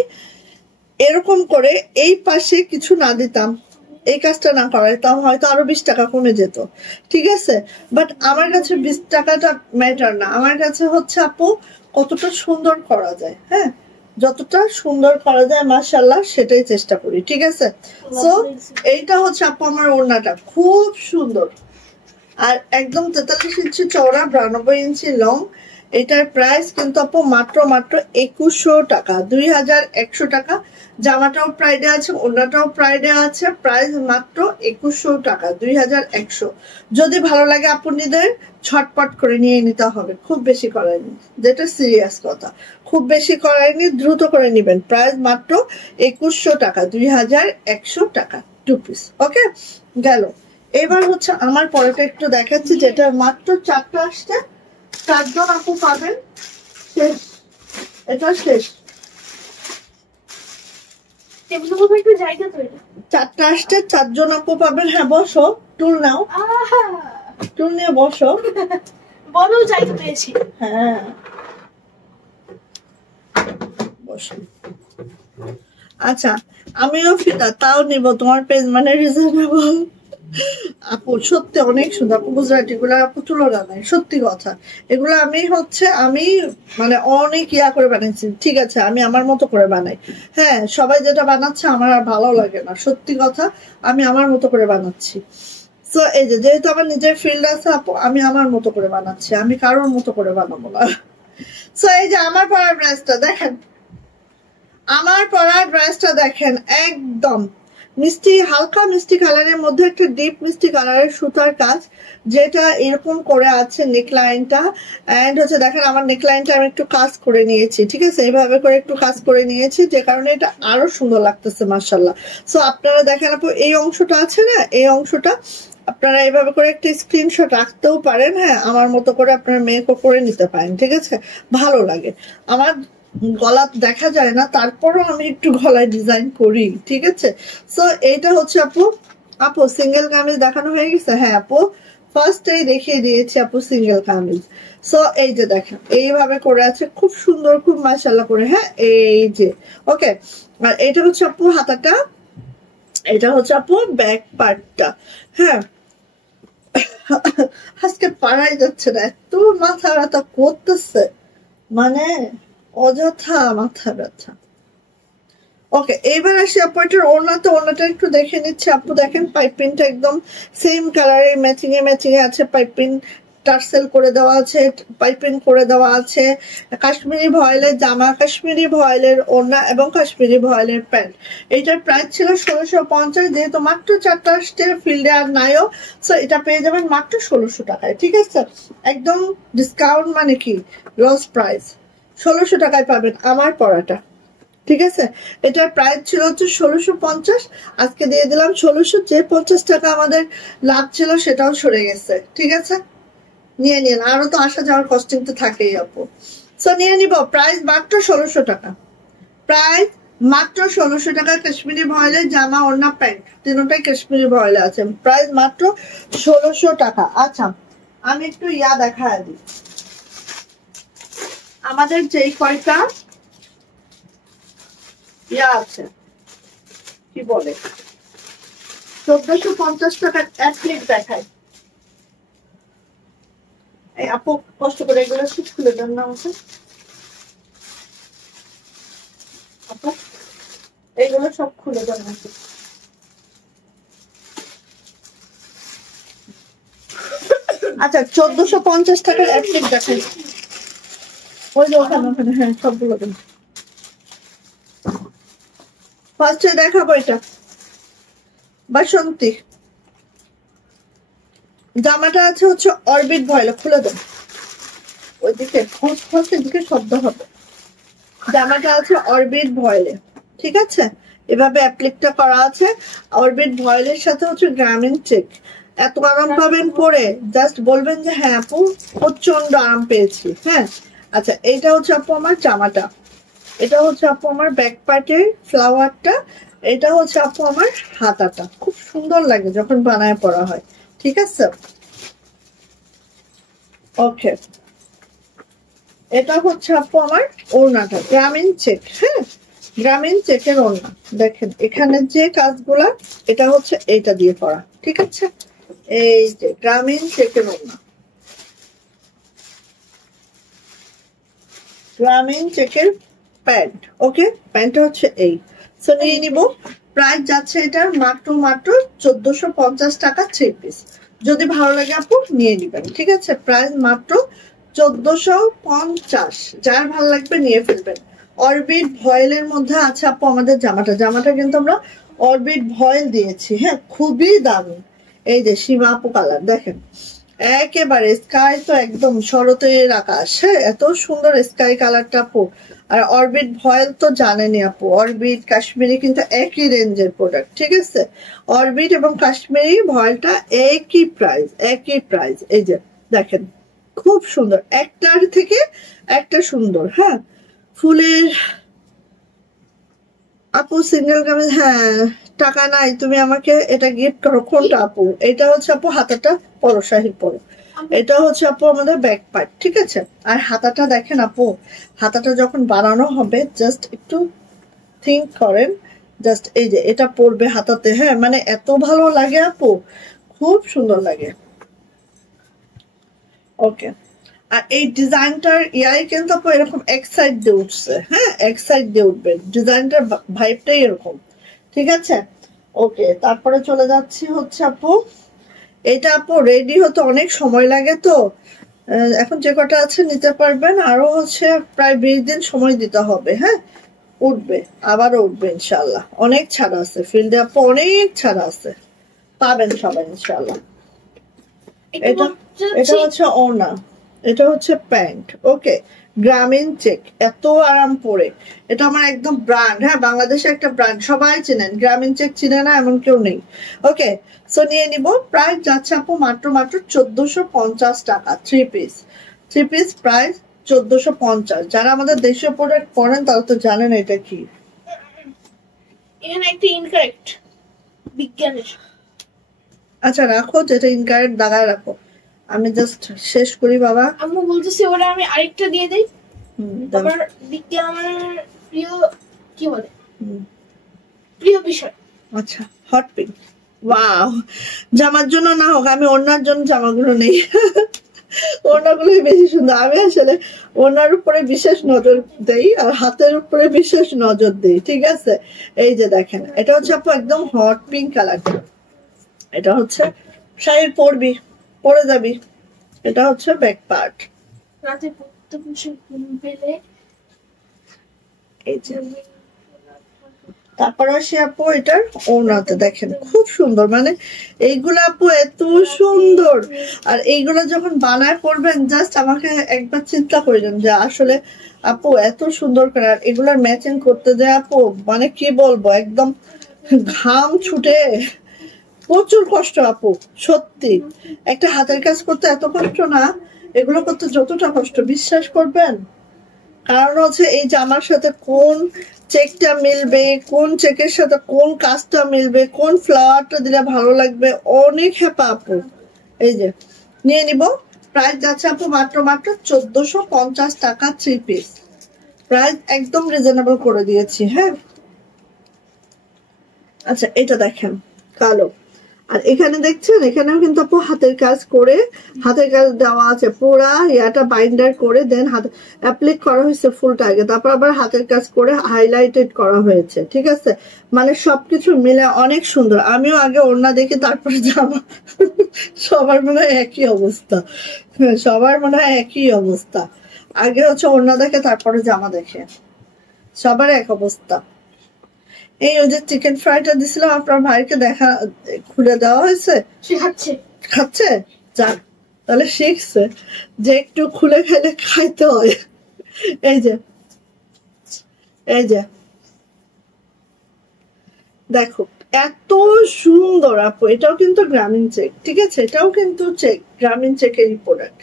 এরকম করে এই পাশে কিছু না দিতাম, এই কাজটা না করাইতাম, হয়তো আরো 20 টাকা কমে যেত, ঠিক আছে? বাট আমার কাছে 20 টাকাটা ম্যাটার না, আমার কাছে হচ্ছে আপু কতটা সুন্দর করা যায়। হ্যাঁ, যতটা সুন্দর করা যায় মাশাআল্লাহ সেটাই চেষ্টা করি, ঠিক আছে? সো এইটা হচ্ছে আপু আমার ওড়নাটা, খুব সুন্দর। আর একদম 43 ইঞ্চি চওড়া, 92 ইঞ্চি লং। এটার প্রাইস কিন্তু আপু মাত্র 2100 টাকা, 2100 টাকা। জামাটাও প্রাইডে আছে, ওড়নাটাও প্রাইডে আছে, প্রাইস মাত্র 2100 টাকা, 2100। যদি ভালো লাগে আপনাদের ছটপট করে নিয়ে নিতে হবে, খুব বেশি করায়নি, যেটা সিরিয়াস কথা, খুব বেশি করায়নি, দ্রুত করে নিবেন। প্রাইস মাত্র 2100 টাকা, 2100 টাকা 2 পিস। ওকে, গেল। এবার হচ্ছে আমার পরেটা একটু দেখাচ্ছি, যেটা মাত্র 4টা আসছে, 4 জন আপু পাবেন। শেষ, এটা শেষ। 4টা আসছে, 4 জন আপু পাবেন। হ্যাঁ, বসো, টুল নাও, টুল নিয়ে বসো। বড় জায়গা পেয়েছি। হ্যাঁ, বসো। আচ্ছা, আমিও ফিদা, তাও নিব তোমার পেজ, মানে রিজনেবল। আপু সত্যি অনেক সুন্দর আপু, গুজরাটি গুলা আপু তুলনা নাই, সত্যি কথা। এগুলো আমি মানে অনেক ইয়া করে বানাইছি, ঠিক আছে? আমি আমার মতো করে বানাই। হ্যাঁ, সবাই যেটা বানাচ্ছে আমার আর ভালো লাগে না, সত্যি কথা, আমি আমার মতো করে বানাচ্ছি। সো এই যে যেহেতু আমার নিজের ফিল্ড আছে আপু, আমি আমার মতো করে বানাচ্ছি, আমি কারোর মতো করে বানাবো না। সো এই যে আমার পরার ড্রেসটা দেখেন, আমার পরার ড্রেসটা দেখেন, একদম মিষ্টি, হালকা মিষ্টি কালারের মধ্যে একটা ডিপ মিষ্টি কালারের সুতার কাজ, যেটা এরকম করে আছে নেকলাইনটা। এন্ড হচ্ছে দেখেন আমার নেকলাইনটা আমি একটু কাজ করে নিয়েছি, ঠিক আছে, এইভাবে করে একটু কাজ করে নিয়েছি, যে কারণে এটা আরো সুন্দর লাগতেছে মাশাআল্লাহ। সো আপনারা দেখেন আপু, এই অংশটা আছে না, এই অংশটা আপনারা এইভাবে করে একটা স্ক্রিনশট রাখতেও পারেন। হ্যাঁ, আমার মতো করে আপনারা মেকও করে নিতে পারেন, ঠিক আছে, ভালো লাগে। আমার গলা দেখা যায় না, তারপরও আমি একটু গলায় ডিজাইন করি, ঠিক আছে। সো এইটা হচ্ছে আপু, আপু সিঙ্গেল কামিজ দেখানো হয়ে গেছে? হ্যাঁ আপু, ফার্স্টেই দেখিয়ে দিয়েছি আপু সিঙ্গেল কামিজ। সো এই যে দেখেন এইভাবে করে আছে, খুব সুন্দর, খুব মাশাআল্লাহ করে। হ্যাঁ এই যে ওকে, আর এটা হচ্ছে আপু হাতাটা, এটা হচ্ছে আপু ব্যাক পার্টটা। হ্যাঁ আজকে পারাই যাচ্ছে না, এত মাথা ব্যথা করতেছে, মানে অযথা মাথা ব্যথা। ওকে, এইবার আসি আপু এটার ওড়নাটা, ওড়নাটা একটু দেখে নিচ্ছে আপু। দেখেন পাইপিংটা একদম সেম কালারের, ম্যাচিং এ আছে, পাইপিং টার্সেল করে দেওয়া আছে, পাইপিং করে দেওয়া আছে, কাশ্মীরি ভয়েলের জামা, কাশ্মীরি ভয়েলের ওড়না এবং কাশ্মীরি ভয়েলের প্যান্ট। এইটার প্রাইস ছিল 1650, যেহেতু মাত্র 4টা আসছে, ফিল্ডে আর নাইও, সো এটা পেয়ে যাবেন মাত্র 1600 টাকায়, ঠিক আছে, একদম ডিসকাউন্ট, মানে কি লস প্রাইস, 1600 টাকায় পাবেন আমার পরাটা, ঠিক আছে। এটার প্রাইস ছিল হচ্ছে 1650, আজকে দিয়ে দিলাম 1600, যে 50 টাকা আমাদের লাভ ছিল সেটাও সরে গেছে, ঠিক আছে, নিয়ে নিন, আরো তো আসা যাওয়ার কস্টিং তো থাকেই আপু। সো নিয়ে নিব, প্রাইস মাত্র 1600 টাকা, প্রাইস মাত্র 1600 টাকা। কাশ্মীরি ভয়েলের জামা, ওড়না, প্যান্ট তিনটাই কাশ্মীরি ভয়েলে আছে, প্রাইস মাত্র 1600 টাকা। আচ্ছা আমি একটু দেখায় দিই, আমাদের যেই কয়টা আছে কি বলে 1450 টাকার অ্যাপ্লিক দেখায়। এই আপু কষ্ট করে এগুলো ঠিক খুলে দেন না আমাকে আপু, এইগুলো সব খুলে দেন আমাকে। আচ্ছা 1450 টাকার অ্যাপ্লিক দেখায়, ওই যে ওখানে ওখানে, হ্যাঁ সবগুলো দেন। ফার্স্টে দেখাবো এটা বাসন্তী, জামাটা আছে হচ্ছে অরবিট ভয়েলে, খুলে দেন, ওইদিকে খোঁজ খোঁজ, এদিকে শব্দ হবে। জামাটা আছে অরবিট ভয়েলে, ঠিক আছে, এভাবে অ্যাপ্লিকটা করা আছে, অরবিট ভয়েলের সাথে হচ্ছে গ্রামীণ চেক। এত আরাম পাবেন পরে, জাস্ট বলবেন যে হ্যাঁ আপু প্রচন্ড আরাম পেয়েছি। হ্যাঁ আচ্ছা, এইটা হচ্ছে আপু আমার জামাটা, এটা হচ্ছে আপু আমার ব্যাক পার্টের ফ্লাওয়ারটা, এটা হচ্ছে আপু আমার হাতাটা, খুব সুন্দর লাগে যখন বানায় পরা হয়, ঠিক আছে। ওকে, এটা হচ্ছে আপু আমার ওড়নাটা, গ্রামীণ চেক। হ্যাঁ গ্রামীণ চেকের ওড়না, দেখেন এখানে যে কাজগুলা, এটা হচ্ছে এইটা দিয়ে করা, ঠিক আছে, এই যে গ্রামীণ চেকের ওড়না, গ্রামীণ চেকের প্যান্ট। ওকে, প্যান্টটা হচ্ছে এই। সো নিয়ে নিব, প্রাইস যাচ্ছে এটার মাত্র 1450 টাকা 3 পিস। যদি ভালো লাগে আপু নিয়ে নিবেন, ঠিক আছে, প্রাইস মাত্র 1450, যার ভালো লাগবে নিয়ে ফেলবেন। অরবিট ভয়েলের মধ্যে আছে আপু আমাদের জামাটা, জামাটা কিন্তু আমরা অরবিট ভয়েল দিয়েছি। হ্যাঁ খুবই দামি, এই যে সীমা আপু কালার দেখেন, একেবারে স্কাই তো একদম শরতের আকাশ। হ্যাঁ এত সুন্দর স্কাই কালারটা আপু, আর অরবিট ভয়েল তো জানেনি আপু, অরবিট কাশ্মীরি কিন্তু একই রেঞ্জের প্রোডাক্ট, ঠিক আছে, অরবিট এবং কাশ্মীরি ভয়েলটা একই প্রাইস, একই প্রাইস। এই যে দেখেন খুব সুন্দর, একটার থেকে একটা সুন্দর। হ্যাঁ ফুলের আপু সিঙ্গেল কামিজ, হ্যাঁ টাকা নাই, তুমি আমাকে এটা গিফট করো। কোনটা আপু? এটা হচ্ছে আপু হাতাটা পরশাহির পরে, এটা হচ্ছে আপু আমাদের ব্যাক পার্ট, ঠিক আছে। আর হাতাটা দেখেন আপু, হাতাটা যখন বানানো হবে জাস্ট একটু থিঙ্ক করেন, জাস্ট এই যে এটা পড়বে হাতাতে, হ্যাঁ মানে এত ভালো লাগে আপু, খুব সুন্দর লাগে। ওকে, আর এই ডিজাইনটার কিন্তু আপু এরকম এক সাইড দিয়ে উঠছে, হ্যাঁ এক সাইড দিয়ে উঠবে, ডিজাইনটার ভাইবটাই এরকম, ঠিক আছে। ওকে, তারপরে চলে যাচ্ছি হচ্ছে আপু এটা আপু রেডি হতে অনেক সময় লাগে তো, এখন যে কটা আছে নিতে পারবেন, আরো হচ্ছে প্রায় 20 দিন সময় দিতে হবে। হ্যাঁ, উঠবে, আবারও উঠবে ইনশাল্লাহ। অনেক ছাড় আছে ফিল্ডে আপু, অনেক ছাড় আছে, পাবেন সবাই ইনশাল্লাহ। এটা এটা হচ্ছে ওড়না, এটা হচ্ছে প্যান্ট। ওকে, গ্রামীণ চেক, এত আরাম পরে। এটা আমার একদম ব্র্যান্ড। হ্যাঁ, বাংলাদেশে একটা ব্র্যান্ড, সবাই চিনেন। গ্রামীণ চেক চিনে না এমন কেউ নেই। ওকে, সো নিয়ে নিব। প্রাইস যাচ্ছে আপু মাত্র 1450 টাকা। Three piece price 1450। যারা আমাদের দেশীয় প্রোডাক্ট পড়েন তারা তো জানেন এটা কি। এখানে একটা ইনকারেক্ট বিজ্ঞানের। আচ্ছা রাখো, যেটা ইনকারেক্ট দাগায় রাখো, আমি জাস্ট শেষ করি বাবা। আম্মু বলতেছি ওরা আমি আরেকটা দিয়ে দেই। আবার বিজ্ঞান আমার প্রিয়, কি বলে, প্রিয় বিষয়। আচ্ছা, হট পিঙ্ক। ওয়াও, জামার জন্য না হোক, আমি ওড়নার জন্য জামাগুলো নেই। ওড়নাগুলোই বেশি সুন্দর। আমি আসলে ওড়নার উপরে বিশেষ নজর দেই আর হাতের উপরে বিশেষ নজর দেই, ঠিক আছে। এই যে দেখেন, এটা হচ্ছে আপু একদম হট পিঙ্ক কালার। এটা হচ্ছে শাড়ির পরবি, পরে যাবি। এটা হচ্ছে ব্যাক পার্ট। রাতে পড়তে বসে ঘুম পেলে এই যে, তারপর আসি আপু এটার ওড়নাতে দেখেন, খুব সুন্দর। মানে এইগুলা আপু এত সুন্দর, আর এইগুলা যখন বানায় করবেন জাস্ট আমাকে একবার চিন্তা করিলেন যে আসলে আপু এত সুন্দর করে। আর এগুলার ম্যাচিং করতে যায় আপু, মানে কি বলবো, একদম ঘাম ছুটে, প্রচুর কষ্ট আপু, সত্যি। একটা হাতের কাজ করতে এত কষ্ট না, এগুলো করতে যতটা কষ্ট বিশ্বাস করবেন। কারণ হচ্ছে এই জামার সাথে কোন চেকটা মিলবে, কোন চেকের সাথে কোন কাজটা মিলবে, কোন ফ্লাওয়ারটা দিলে ভালো লাগবে, অনেক হ্যাপা আপু। এই যে নিয়ে নিব। প্রাইস যাচ্ছে আপু মাত্র 1450 টাকা। থ্রি পিস প্রাইস একদম রিজনেবল করে দিয়েছি। হ্যাঁ, আচ্ছা এটা দেখেন কালো, আর এখানে দেখছেন এখানেও কিন্তু আপু হাতের কাজ করে, হাতের কাজ দেওয়া আছে, পুরা ইয়াটা বাইন্ডার করে দেন হাতে অ্যাপ্লিক করা হয়েছে ফুলটা আগে, তারপর আবার হাতের কাজ করে হাইলাইটেড করা হয়েছে, ঠিক আছে। মানে সবকিছু মিলে অনেক সুন্দর। আমিও আগে ওড়না দেখি তারপরে জামা, সবার মনে হয় একই অবস্থা, সবার মনে হয় একই অবস্থা। আগে হচ্ছে ওড়না দেখে তারপরে জামা দেখে, সবার এক অবস্থা। এই ওই যে চিকেন ফ্রাইটা দিছিলাম আপনার ভাইকে, দেখা খুলে দেওয়া হয়েছে, সে খাচ্ছে। যাক, তাহলে শিখছে যে একটু খুলে খাইলে খাইতে হয়। এই যে এই যে দেখো, এত সুন্দর আপু। এটাও কিন্তু গ্রামীণ চেক, ঠিক আছে, এটাও কিন্তু চেক, গ্রামীণ চেকেরই প্রোডাক্ট।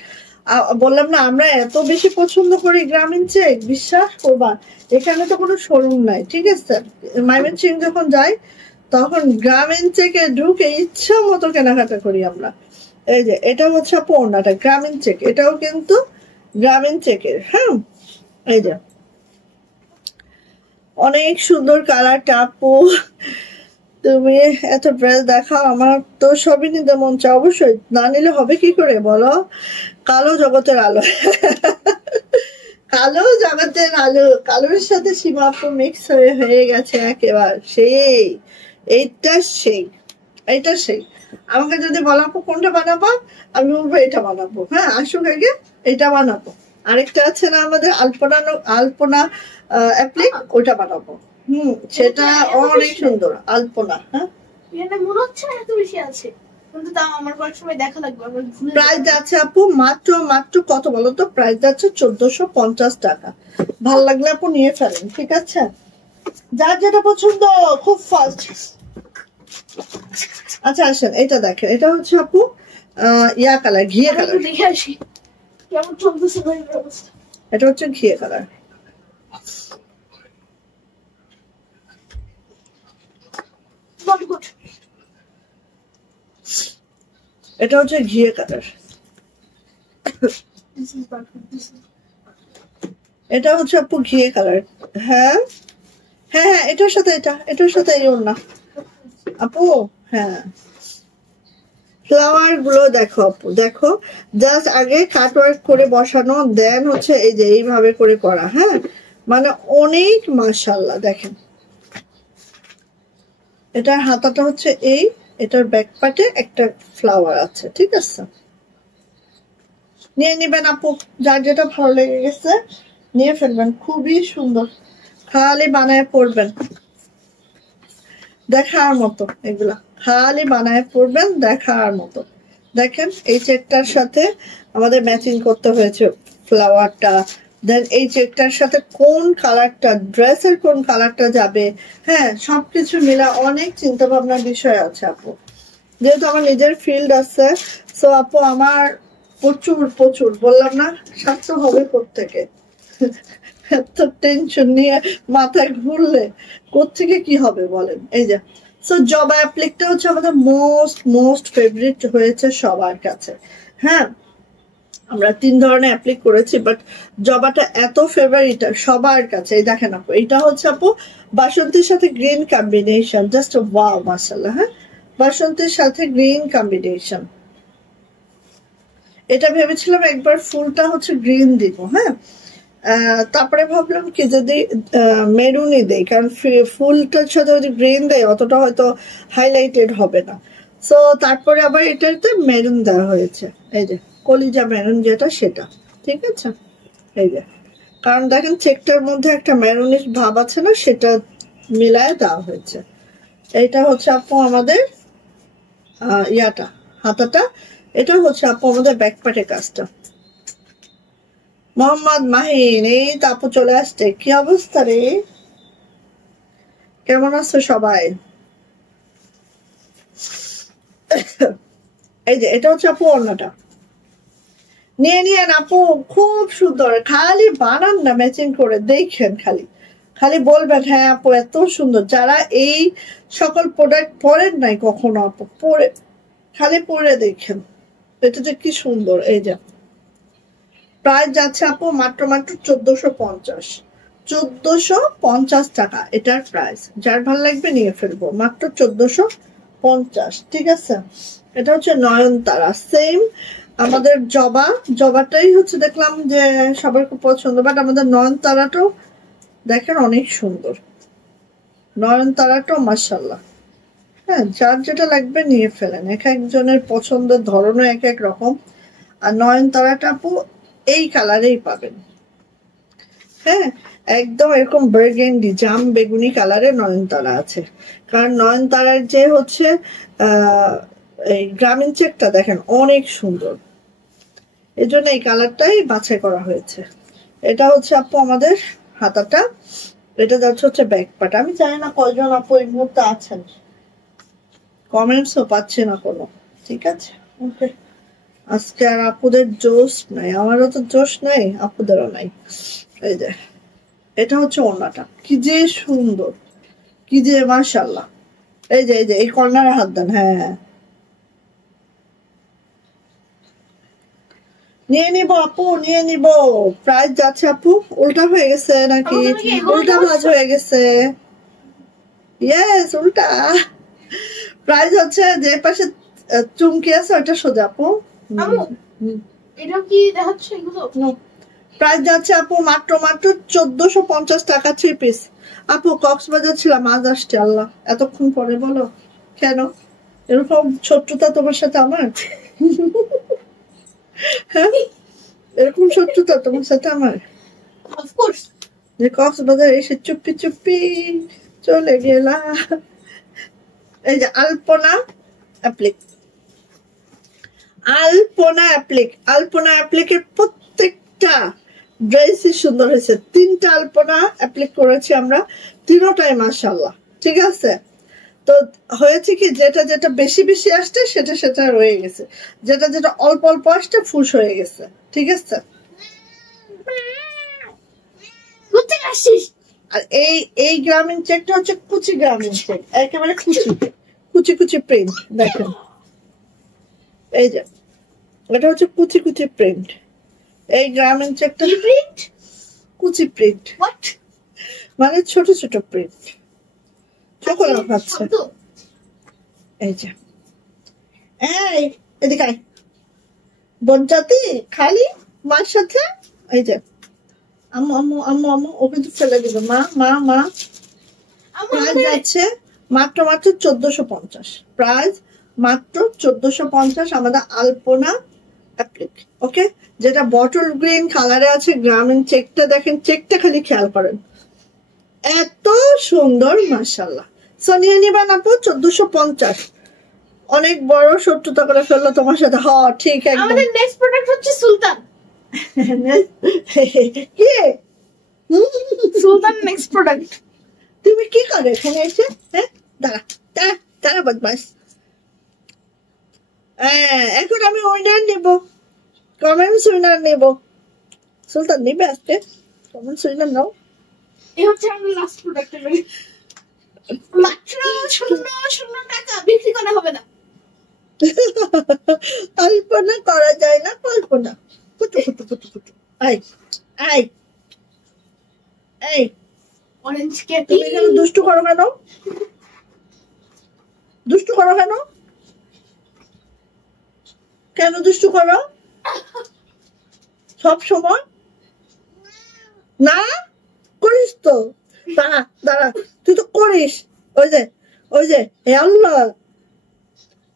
বললাম না আমরা এত বেশি পছন্দ করি গ্রামীণ চেক, বিশ্বাস করবা। এখানে তো কোনো শোরুম নাই, ঠিক আছে। ময়মনসিংহ যখন যাই তখন গ্রামীণ চেকে ঢুকে ইচ্ছা মতো কেনাকাটা করি আমরা। এই যে এটা হচ্ছে আপু ওড়নাটা গ্রামীণ চেক, এটাও কিন্তু গ্রামীণ চেকের। হ্যাঁ, এই যে অনেক সুন্দর কালারটা আপু। তুমি এত ড্রেস দেখাও, আমার তো সবই নিতে মন চায়। অবশ্যই না নিলে হবে কি করে বলো। কালো জগতের আলো, কালো জগতের আলো, কালোর সাথে সীমা আপু মিক্স হয়ে গেছে একেবারে। সেই এইটা সেই এইটা সেই আমাকে যদি বলো আপু কোনটা বানাবো, আমি বলবো এটা বানাবো। হ্যাঁ, আসুক আগে এটা বানাবো। আরেকটা আছে না আমাদের আলপনা, আলপনা অ্যাপ্লিক, ওটা বানাবো। সেটা অনেক সুন্দর আলপনা। হ্যাঁ, মনে হচ্ছে না এত বেশি আছে, কিন্তু তাও আমার কয়েক সময় দেখা লাগবে। প্রাইস যাচ্ছে আপু মাত্র কত বলো তো, প্রাইস যাচ্ছে 1450 টাকা। ভাল লাগলে আপু নিয়ে ফেলেন, ঠিক আছে। যার যেটা পছন্দ খুব ফাস্ট। আচ্ছা আসেন, এটা দেখেন, এটা হচ্ছে আপু ইয়া কালার, ঘিয়ে কালার। দেখে আসি কেমন চলতেছে অবস্থা। এটা হচ্ছে ঘিয়ে কালার। এটা হচ্ছে ঘিয়ে কালার। এটা হচ্ছে আপু ঘিয়ে কালার। হ্যাঁ হ্যাঁ হ্যাঁ, এটার সাথে এটার সাথে এই ওড়না আপু। হ্যাঁ, ফ্লাওয়ার গুলো দেখো আপু, দেখো জাস্ট আগে কাট ওয়ার্ক করে বসানো, দেন হচ্ছে এই যে এইভাবে করে করা। হ্যাঁ, মানে অনেক মাশাআল্লাহ। দেখেন এটার হাতাটা হচ্ছে এই, এটার ব্যাক পার্টে একটা ফ্লাওয়ার আছে, ঠিক আছে? নিয়ে নিবেন আপু, যার যেটা ভালো লেগে গেছে নিয়ে ফেলবেন, খুবই সুন্দর, খালি বানায় পড়বেন, দেখার মতো। এগুলা খালি বানায় পড়বেন, দেখার মতো। দেখেন এই চেকটার সাথে আমাদের ম্যাচিং করতে হয়েছে ফ্লাওয়ারটা, দেন এই চেকটার সাথে কোন কালারটা, ড্রেসের কোন কালারটা যাবে, হ্যাঁ সবকিছু মিলা অনেক চিন্তা ভাবনার বিষয় আছে আপু। যেহেতু আমার নিজের ফিল্ড আছে, সো আপু আমার প্রচুর প্রচুর বললাম না, স্বাস্থ্য হবে কোত্থেকে, এত টেনশন নিয়ে মাথায় ঘুরলে কোত্থেকে কি হবে বলেন। এই যে সো জবা অ্যাপ্লিকটা হচ্ছে আমাদের মোস্ট ফেভারিট হয়েছে সবার কাছে। হ্যাঁ আমরা 3 ধরনের অ্যাপ্লিক করেছি, বাট জবাটা এত ফেভারিট সবার কাছে। এই দেখেন আপু, এটা হচ্ছে আপু বাসন্তীর সাথে গ্রিন কম্বিনেশন, জাস্ট ওয়াও মাশাআল্লাহ। হ্যাঁ বাসন্তীর সাথে গ্রিন কম্বিনেশন, এটা ভেবেছিলাম একবার ফুলটা হচ্ছে গ্রিন দিব, হ্যাঁ তারপরে ভাবলাম কি যদি মেরুনই দেই, কারণ ফুলটার সাথে যদি গ্রিন দেয় অতটা হয়তো হাইলাইটেড হবে না। সো তারপরে আবার এটাতে মেরুন দেওয়া হয়েছে, এই যে কলিজা মেরুন যেটা সেটা, ঠিক আছে? এই যে কারণ দেখেন চেকটার মধ্যে একটা মেরুনিশ ভাব আছে না, সেটা মিলায় দেওয়া হয়েছে। এইটা হচ্ছে আপু আমাদের ইয়াটা, হাতাটা। এটা হচ্ছে আপু আমাদের ব্যাকপার্টের কাজটা। মোহাম্মদ মাহিন, এই তো আপু চলে আসছে। কি অবস্থা রে, কেমন আছো সবাই? এই যে এটা হচ্ছে আপু ওড়নাটা, নিয়ে নিয়েন আপু, খুব সুন্দর, খালি বানান না ম্যাচিং করে দেখেন, খালি খালি বলবেন হ্যাঁ আপু এত সুন্দর। যারা এই সকল প্রোডাক্ট পরেন নাই কখনো আপু, পরে খালি পরে দেখেন এটা যে কি সুন্দর। এই যে প্রাইস যাচ্ছে আপু মাত্র 1450, 1450 টাকা এটার প্রাইস। যার ভালো লাগবে নিয়ে ফেলবো, মাত্র 1450, ঠিক আছে? এটা হচ্ছে নয়নতারা, সেম আমাদের জবাটাই হচ্ছে দেখলাম যে সবার খুব পছন্দ, বাট আমাদের নয়নতারাটাও দেখেন অনেক সুন্দর, নয়নতারাটাও মাশাআল্লাহ। হ্যাঁ যার যেটা লাগবে নিয়ে ফেলেন, এক একজনের পছন্দের ধরনও এক এক রকম। আর নয়নতারাটা আপু এই কালারেই পাবেন, হ্যাঁ একদম এরকম বার্গেন্ডি জাম বেগুনি কালারে নয়নতারা আছে। কারণ নয়নতারার যে হচ্ছে এই গ্রামীণ চেকটা দেখেন অনেক সুন্দর, এই জন্য এই কালারটাই বাছাই করা হয়েছে। এটা হচ্ছে আপু আমাদের হাতাটা, এটা যাচ্ছে হচ্ছে ব্যাক পার্ট। আমি জানি না কয়জন আপু এই মুহূর্তে আছেন, কমেন্টসও পাচ্ছি না কোনো, ঠিক আছে? ওকে, আজকে আর আপুদের জোশ নাই, আমারও তো জোশ নাই, আপুদেরও নাই। এই যে এটা হচ্ছে ওড়নাটা, কি যে সুন্দর, কি যে মাশাআল্লাহ। এই যে এই কর্নারে হাত দেন, হ্যাঁ নিয়ে নিব আপু, নিয়ে নিব। প্রাইস যাচ্ছে আপু, উল্টা হয়ে গেছে নাকি? উল্টা ভাঁজ হয়ে গেছে, ইয়েস উল্টা। প্রাইস হচ্ছে যে পাশে চুমকি আছে ওটা সোজা আপু। এটা কি দেখাচ্ছে এগুলো? প্রাইস যাচ্ছে আপু মাত্র 1450 টাকা 3 পিস। আপু কক্সবাজার ছিলাম, আজ আসছে। আল্লাহ এতক্ষণ পরে বলো কেন? এরকম শত্রুতা তোমার সাথে আমার? হ্যাঁ এরকম শত্রুতা তোমার সাথে আমার? অফকোর্স, যে কক্সবাজার এসে চুপি চুপি চলে গেলা। এই যে আলপনা অ্যাপ্লিক, আলপনা অ্যাপ্লিক, আলপনা অ্যাপ্লিকের প্রত্যেকটা ড্রেসই সুন্দর হয়েছে। 3টা আলপনা অ্যাপ্লিক করেছি আমরা, 3টাই মাশাআল্লাহ, ঠিক আছে? তো হয়েছে কি, যেটা যেটা বেশি বেশি আসছে সেটা সেটা রয়ে গেছে, যেটা যেটা অল্প অল্প আসছে ফুস হয়ে গেছে, ঠিক আছে? আর এই গ্রামীণ চেকটা হচ্ছে কুচি গ্রামীণ চেক, একেবারে কুচি কুচি কুচি প্রিন্ট। দেখেন এই যে এটা হচ্ছে কুচি কুচি প্রিন্ট, এই গ্রামীণ চেকটা প্রিন্ট কুচি প্রিন্ট, হোয়াট মানে ছোট ছোট প্রিন্ট, চোখ লাগাচ্ছে। এই যে এই এদিকে আয় বনজাতি, খালি মার সাথে। এই যে আম্মু আম্মু আম্মু আম্মু, ও কিন্তু ফেলে দিবে, মা মা মা। প্রাইস যাচ্ছে মাত্র 1450, প্রাইস মাত্র 1450 আমাদের আলপনা অ্যাপ্লিক। ওকে, যেটা বটল গ্রিন কালারে আছে, গ্রামীণ চেকটা দেখেন, চেকটা খালি খেয়াল করেন, এত সুন্দর মাশাআল্লাহ। সো নিয়ে নিবেন আপু 1450। অনেক বড় শত্রুতা করে ফেললো তোমার সাথে। হ ঠিক একদম। আমাদের নেক্সট প্রোডাক্ট হচ্ছে সুলতান। কি সুলতান নেক্সট প্রোডাক্ট। তুমি কি করে এখানে এসে? হ্যাঁ দাঁড়া দাঁড়া দাঁড়া বদমাস। এখন আমি উইনার নেব, কমেন্টস উইনার নেব। সুলতান নিবে আজকে কমেন্টস উইনার নাও। এই হচ্ছে আমাদের লাস্ট প্রোডাক্ট। মাত্র 0 টাকা, বিক্রি করা হবে না। কল্পনা করা যায় না, কল্পনা। ফুটু ফুটু ফুটু ফুটু। আই আই এই অরেঞ্জ কেক। তুমি এখানে দুষ্টু করো কেন? দুষ্টু করো কেন? কেন দুষ্টু করো সব সময়? না করিস তো, দাঁড়া দাঁড়া, তুই তো করিস। ওই যে ওই যে হে আল্লাহ,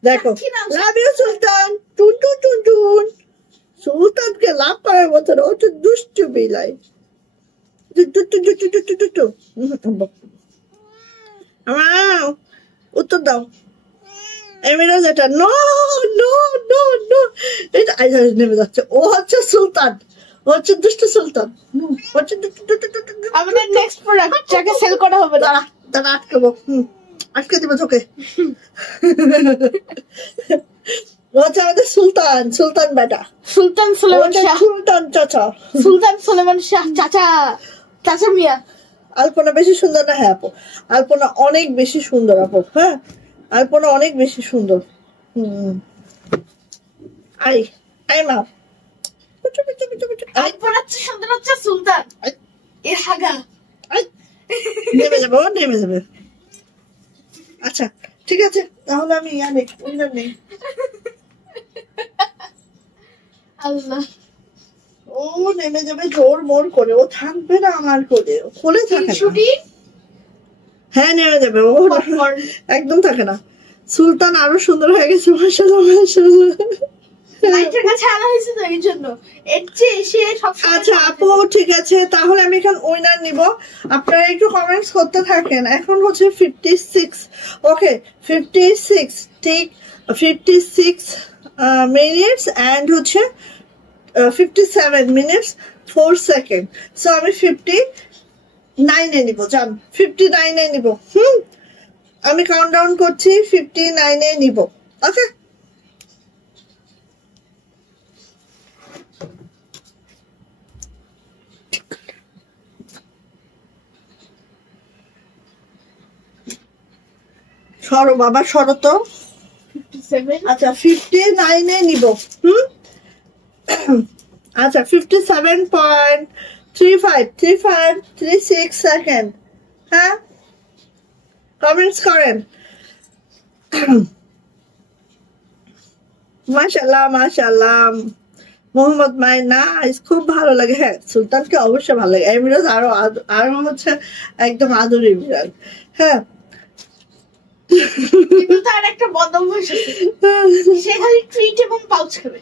দেখো লাভ ইউ সুলতান। টুন টুন টুন টুন। সুলতানকে লাভ করার মতো ও তো দুষ্টু বিলাই। উত্তর দাও এমিরাজ। এটা নো নো নো নো, এটা নেমে যাচ্ছে। ও হচ্ছে সুলতান, ও হচ্ছে দুষ্টু সুলতান। আমাদের নেক্সট প্রোডাক্ট যাকে সেল করা হবে। দাঁড়া দাঁড়া, আটকাবো, আটকে দিবে তোকে। ও হচ্ছে আমাদের সুলতান, সুলতান বেটা, সুলতান সুলেমান শাহ। সুলতান চাচা, সুলতান সুলেমান শাহ চাচা, চাচা মিয়া। আলপনা বেশি সুন্দর না? হ্যাঁ আপু, আলপনা অনেক বেশি সুন্দর আপু। হ্যাঁ আলপনা অনেক বেশি সুন্দর। আই আই মা, আলপনা সুন্দর হচ্ছে সুলতান এর হাগা। নেমে যাবে, ও নেমে যাবে। আচ্ছা ঠিক আছে, তাহলে আমি ইয়া নেই, উইনার নেই। আল্লাহ, ও নেমে যাবে জোর মোর করে, ও থাকবে না আমার কোলে, ও কোলে থাকে না। হ্যাঁ নেমে যাবে, ও একদম থাকে না। সুলতান আরো সুন্দর হয়ে গেছে মাশাআল্লাহ মাশাআল্লাহ। লাইটের কাছে আনা হয়েছে তো এই জন্য এর চেয়ে এসে সব। আচ্ছা আপু ঠিক আছে, তাহলে আমি এখন উইনার নিব। আপনারা একটু কমেন্টস করতে থাকেন। এখন হচ্ছে 56, ওকে 56 ঠিক 56 মিনিটস অ্যান্ড হচ্ছে 57 মিনিটস 4 সেকেন্ড। সো আমি 59 এ নিব, জান 59 এ নিব। আমি কাউন্টডাউন করছি, 59 এ নিব। ওকে সরো বাবা সরো তো। 57। আচ্ছা 59 এ নিব। আচ্ছা 57.35 সেকেন্ড। হ্যাঁ কমেন্টস করেন। মাশাআল্লাহ মাশাআল্লাহ। মোহাম্মদ নাইস, খুব ভালো লাগে। হ্যাঁ সুলতানকে অবশ্যই ভালো লাগে। এমিরাজ আরো আরো হচ্ছে একদম আদুরি বিড়াল। হ্যাঁ কিন্তু আর একটা বদল হয়েছে, সে খালি ট্রিট এবং পাউচ খাবে।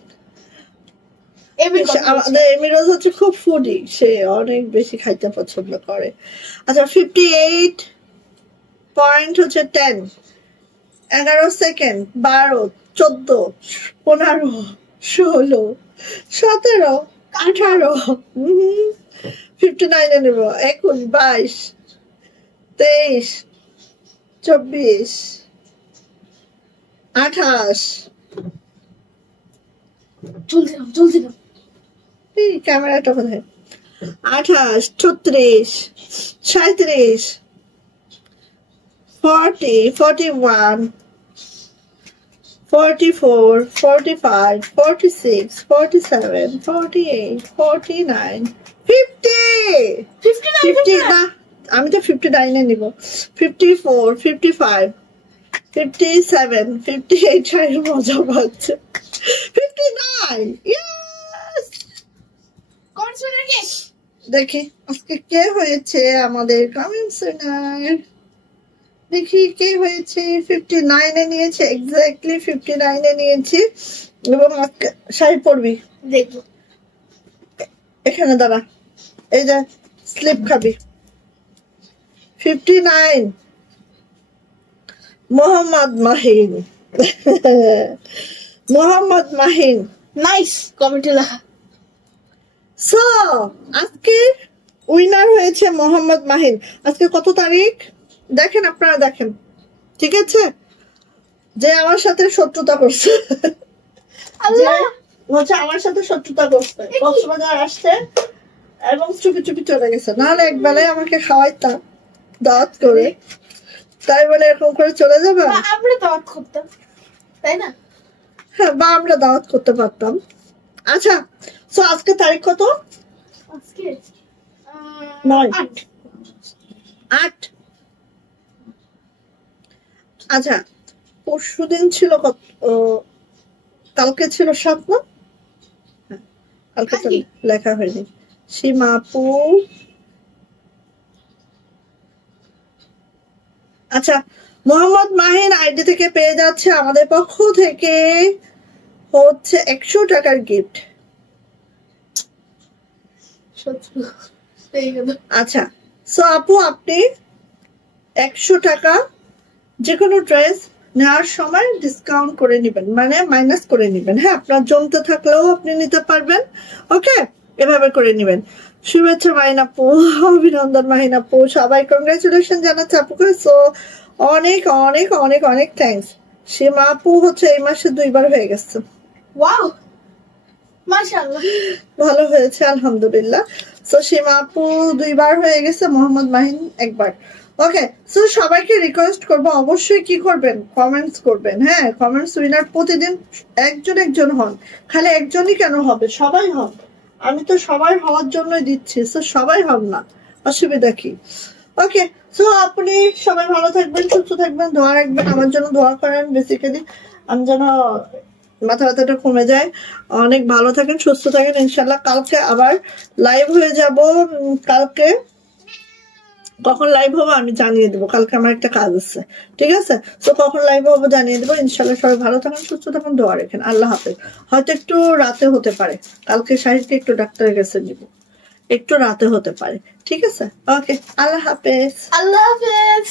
আমাদের এমিরাজ হচ্ছে খুব ফুডি, সে অনেক বেশি খাইতে পছন্দ করে। আচ্ছা 58 পয়েন্ট হচ্ছে 10, 11 সেকেন্ড, 12, 14, 15, 16, 17, 18, 59 এ নেব। 21, 22, 23, 24, 28, জলদি না এই ক্যামেরাটা কোথায়? 28, 36, 37, 40, 41, 44, 45, 46, 47, 48, 49, 50, 50 না, আমি তো 59 এ নিব। 54, 55, 57, 58 এর মজা পাচ্ছে। 59, ইয়েস। দেখি আজকে কে হয়েছে আমাদের কমেন্টস উইনার। দেখি কি হয়েছে। 59-এ নিয়েছি, এক্স্যাক্টলি 59-এ নিয়েছি। এবং আজকে শাড়ি পরবি, দেখবো। এখানে দাঁড়া, এই যে স্লিপ খাবি। 59 মোহাম্মদ মাহিন। মোহাম্মদ মাহিন, নাইস কমেন্টে লেখা। সো আজকে উইনার হয়েছে মোহাম্মদ মাহিন। আজকে কত তারিখ দেখেন, আপনারা দেখেন, ঠিক আছে? যে আমার সাথে শত্রুতা করছে, আল্লাহ বলছে আমার সাথে শত্রুতা করছে, কক্সবাজার আসছে এবং চুপি চুপি চলে গেছে। নাহলে এক বেলায় আমাকে খাওয়াইতাম দাওয়াত করে, তাই বলে এরকম করে চলে যাবে? আমরা দাওয়াত করতাম, তাই না? হ্যাঁ, বা আমরা দাওয়াত করতে পারতাম। আচ্ছা, সো আজকে তারিখ কত? আজকে 9 8। 8। আচ্ছা, পরশুদিন ছিল কত? কালকে ছিল 7 না? হ্যাঁ, কালকে তো লেখা হয়নি। সীমা আপু, আচ্ছা, মোহাম্মদ মাহিন আইডি থেকে পেয়ে যাচ্ছে আমাদের পক্ষ থেকে হচ্ছে 100 টাকার গিফট। আচ্ছা, সো আপু আপনি 100 টাকা যে কোনো ড্রেস নেওয়ার সময় ডিসকাউন্ট করে নেবেন, মানে মাইনাস করে নেবেন। হ্যাঁ, আপনার জমতে থাকলেও আপনি নিতে পারবেন। ওকে, এভাবে করে নেবেন। শুভেচ্ছা মাহিন আপু, অভিনন্দন মাহিন আপু, সবাই কংগ্রেচুলেশন জানাচ্ছে আপুকে। সো অনেক অনেক অনেক অনেক থ্যাঙ্কস। সীমা আপু হচ্ছে এই মাসে 2 বার হয়ে গেছে। ওয়াও, মাশাআল্লাহ, ভালো হয়েছে আলহামদুলিল্লাহ। সো সীমা আপু 2 বার হয়ে গেছে, মোহাম্মদ মাহিন 1 বার। ওকে, সো সবাইকে রিকোয়েস্ট করবো অবশ্যই কি করবেন, কমেন্টস করবেন। হ্যাঁ, কমেন্টস উইনার প্রতিদিন একজন একজন হন, খালি একজনই কেন হবে, সবাই হন। আমি তো সবাই হওয়ার জন্যই দিচ্ছি, সো সবাই হন না, অসুবিধা কি? ওকে, সো আপনি সবাই ভালো থাকবেন, সুস্থ থাকবেন, দোয়া রাখবেন, আমার জন্য দোয়া করেন। বেসিক্যালি আমি যেন মাথা ব্যথাটা কমে যায়। অনেক ভালো থাকেন, সুস্থ থাকেন। ইনশাল্লাহ কালকে আবার লাইভ হয়ে যাব। কালকে কখন লাইভ হবো আমি জানিয়ে দেবো, কালকে আমার একটা কাজ আছে, ঠিক আছে? তো কখন লাইভ হবো জানিয়ে দেবো। ইনশাল্লাহ সবাই ভালো থাকেন, সুস্থ থাকেন, দোয়া রাখেন। আল্লাহ হাফেজ। হয়তো একটু রাতে হতে পারে, কালকে শাহিদকে একটু ডাক্তারের কাছে নিব, একটু রাতে হতে পারে, ঠিক আছে? ওকে, আল্লাহ হাফেজ। আল্লাহ হাফেজ।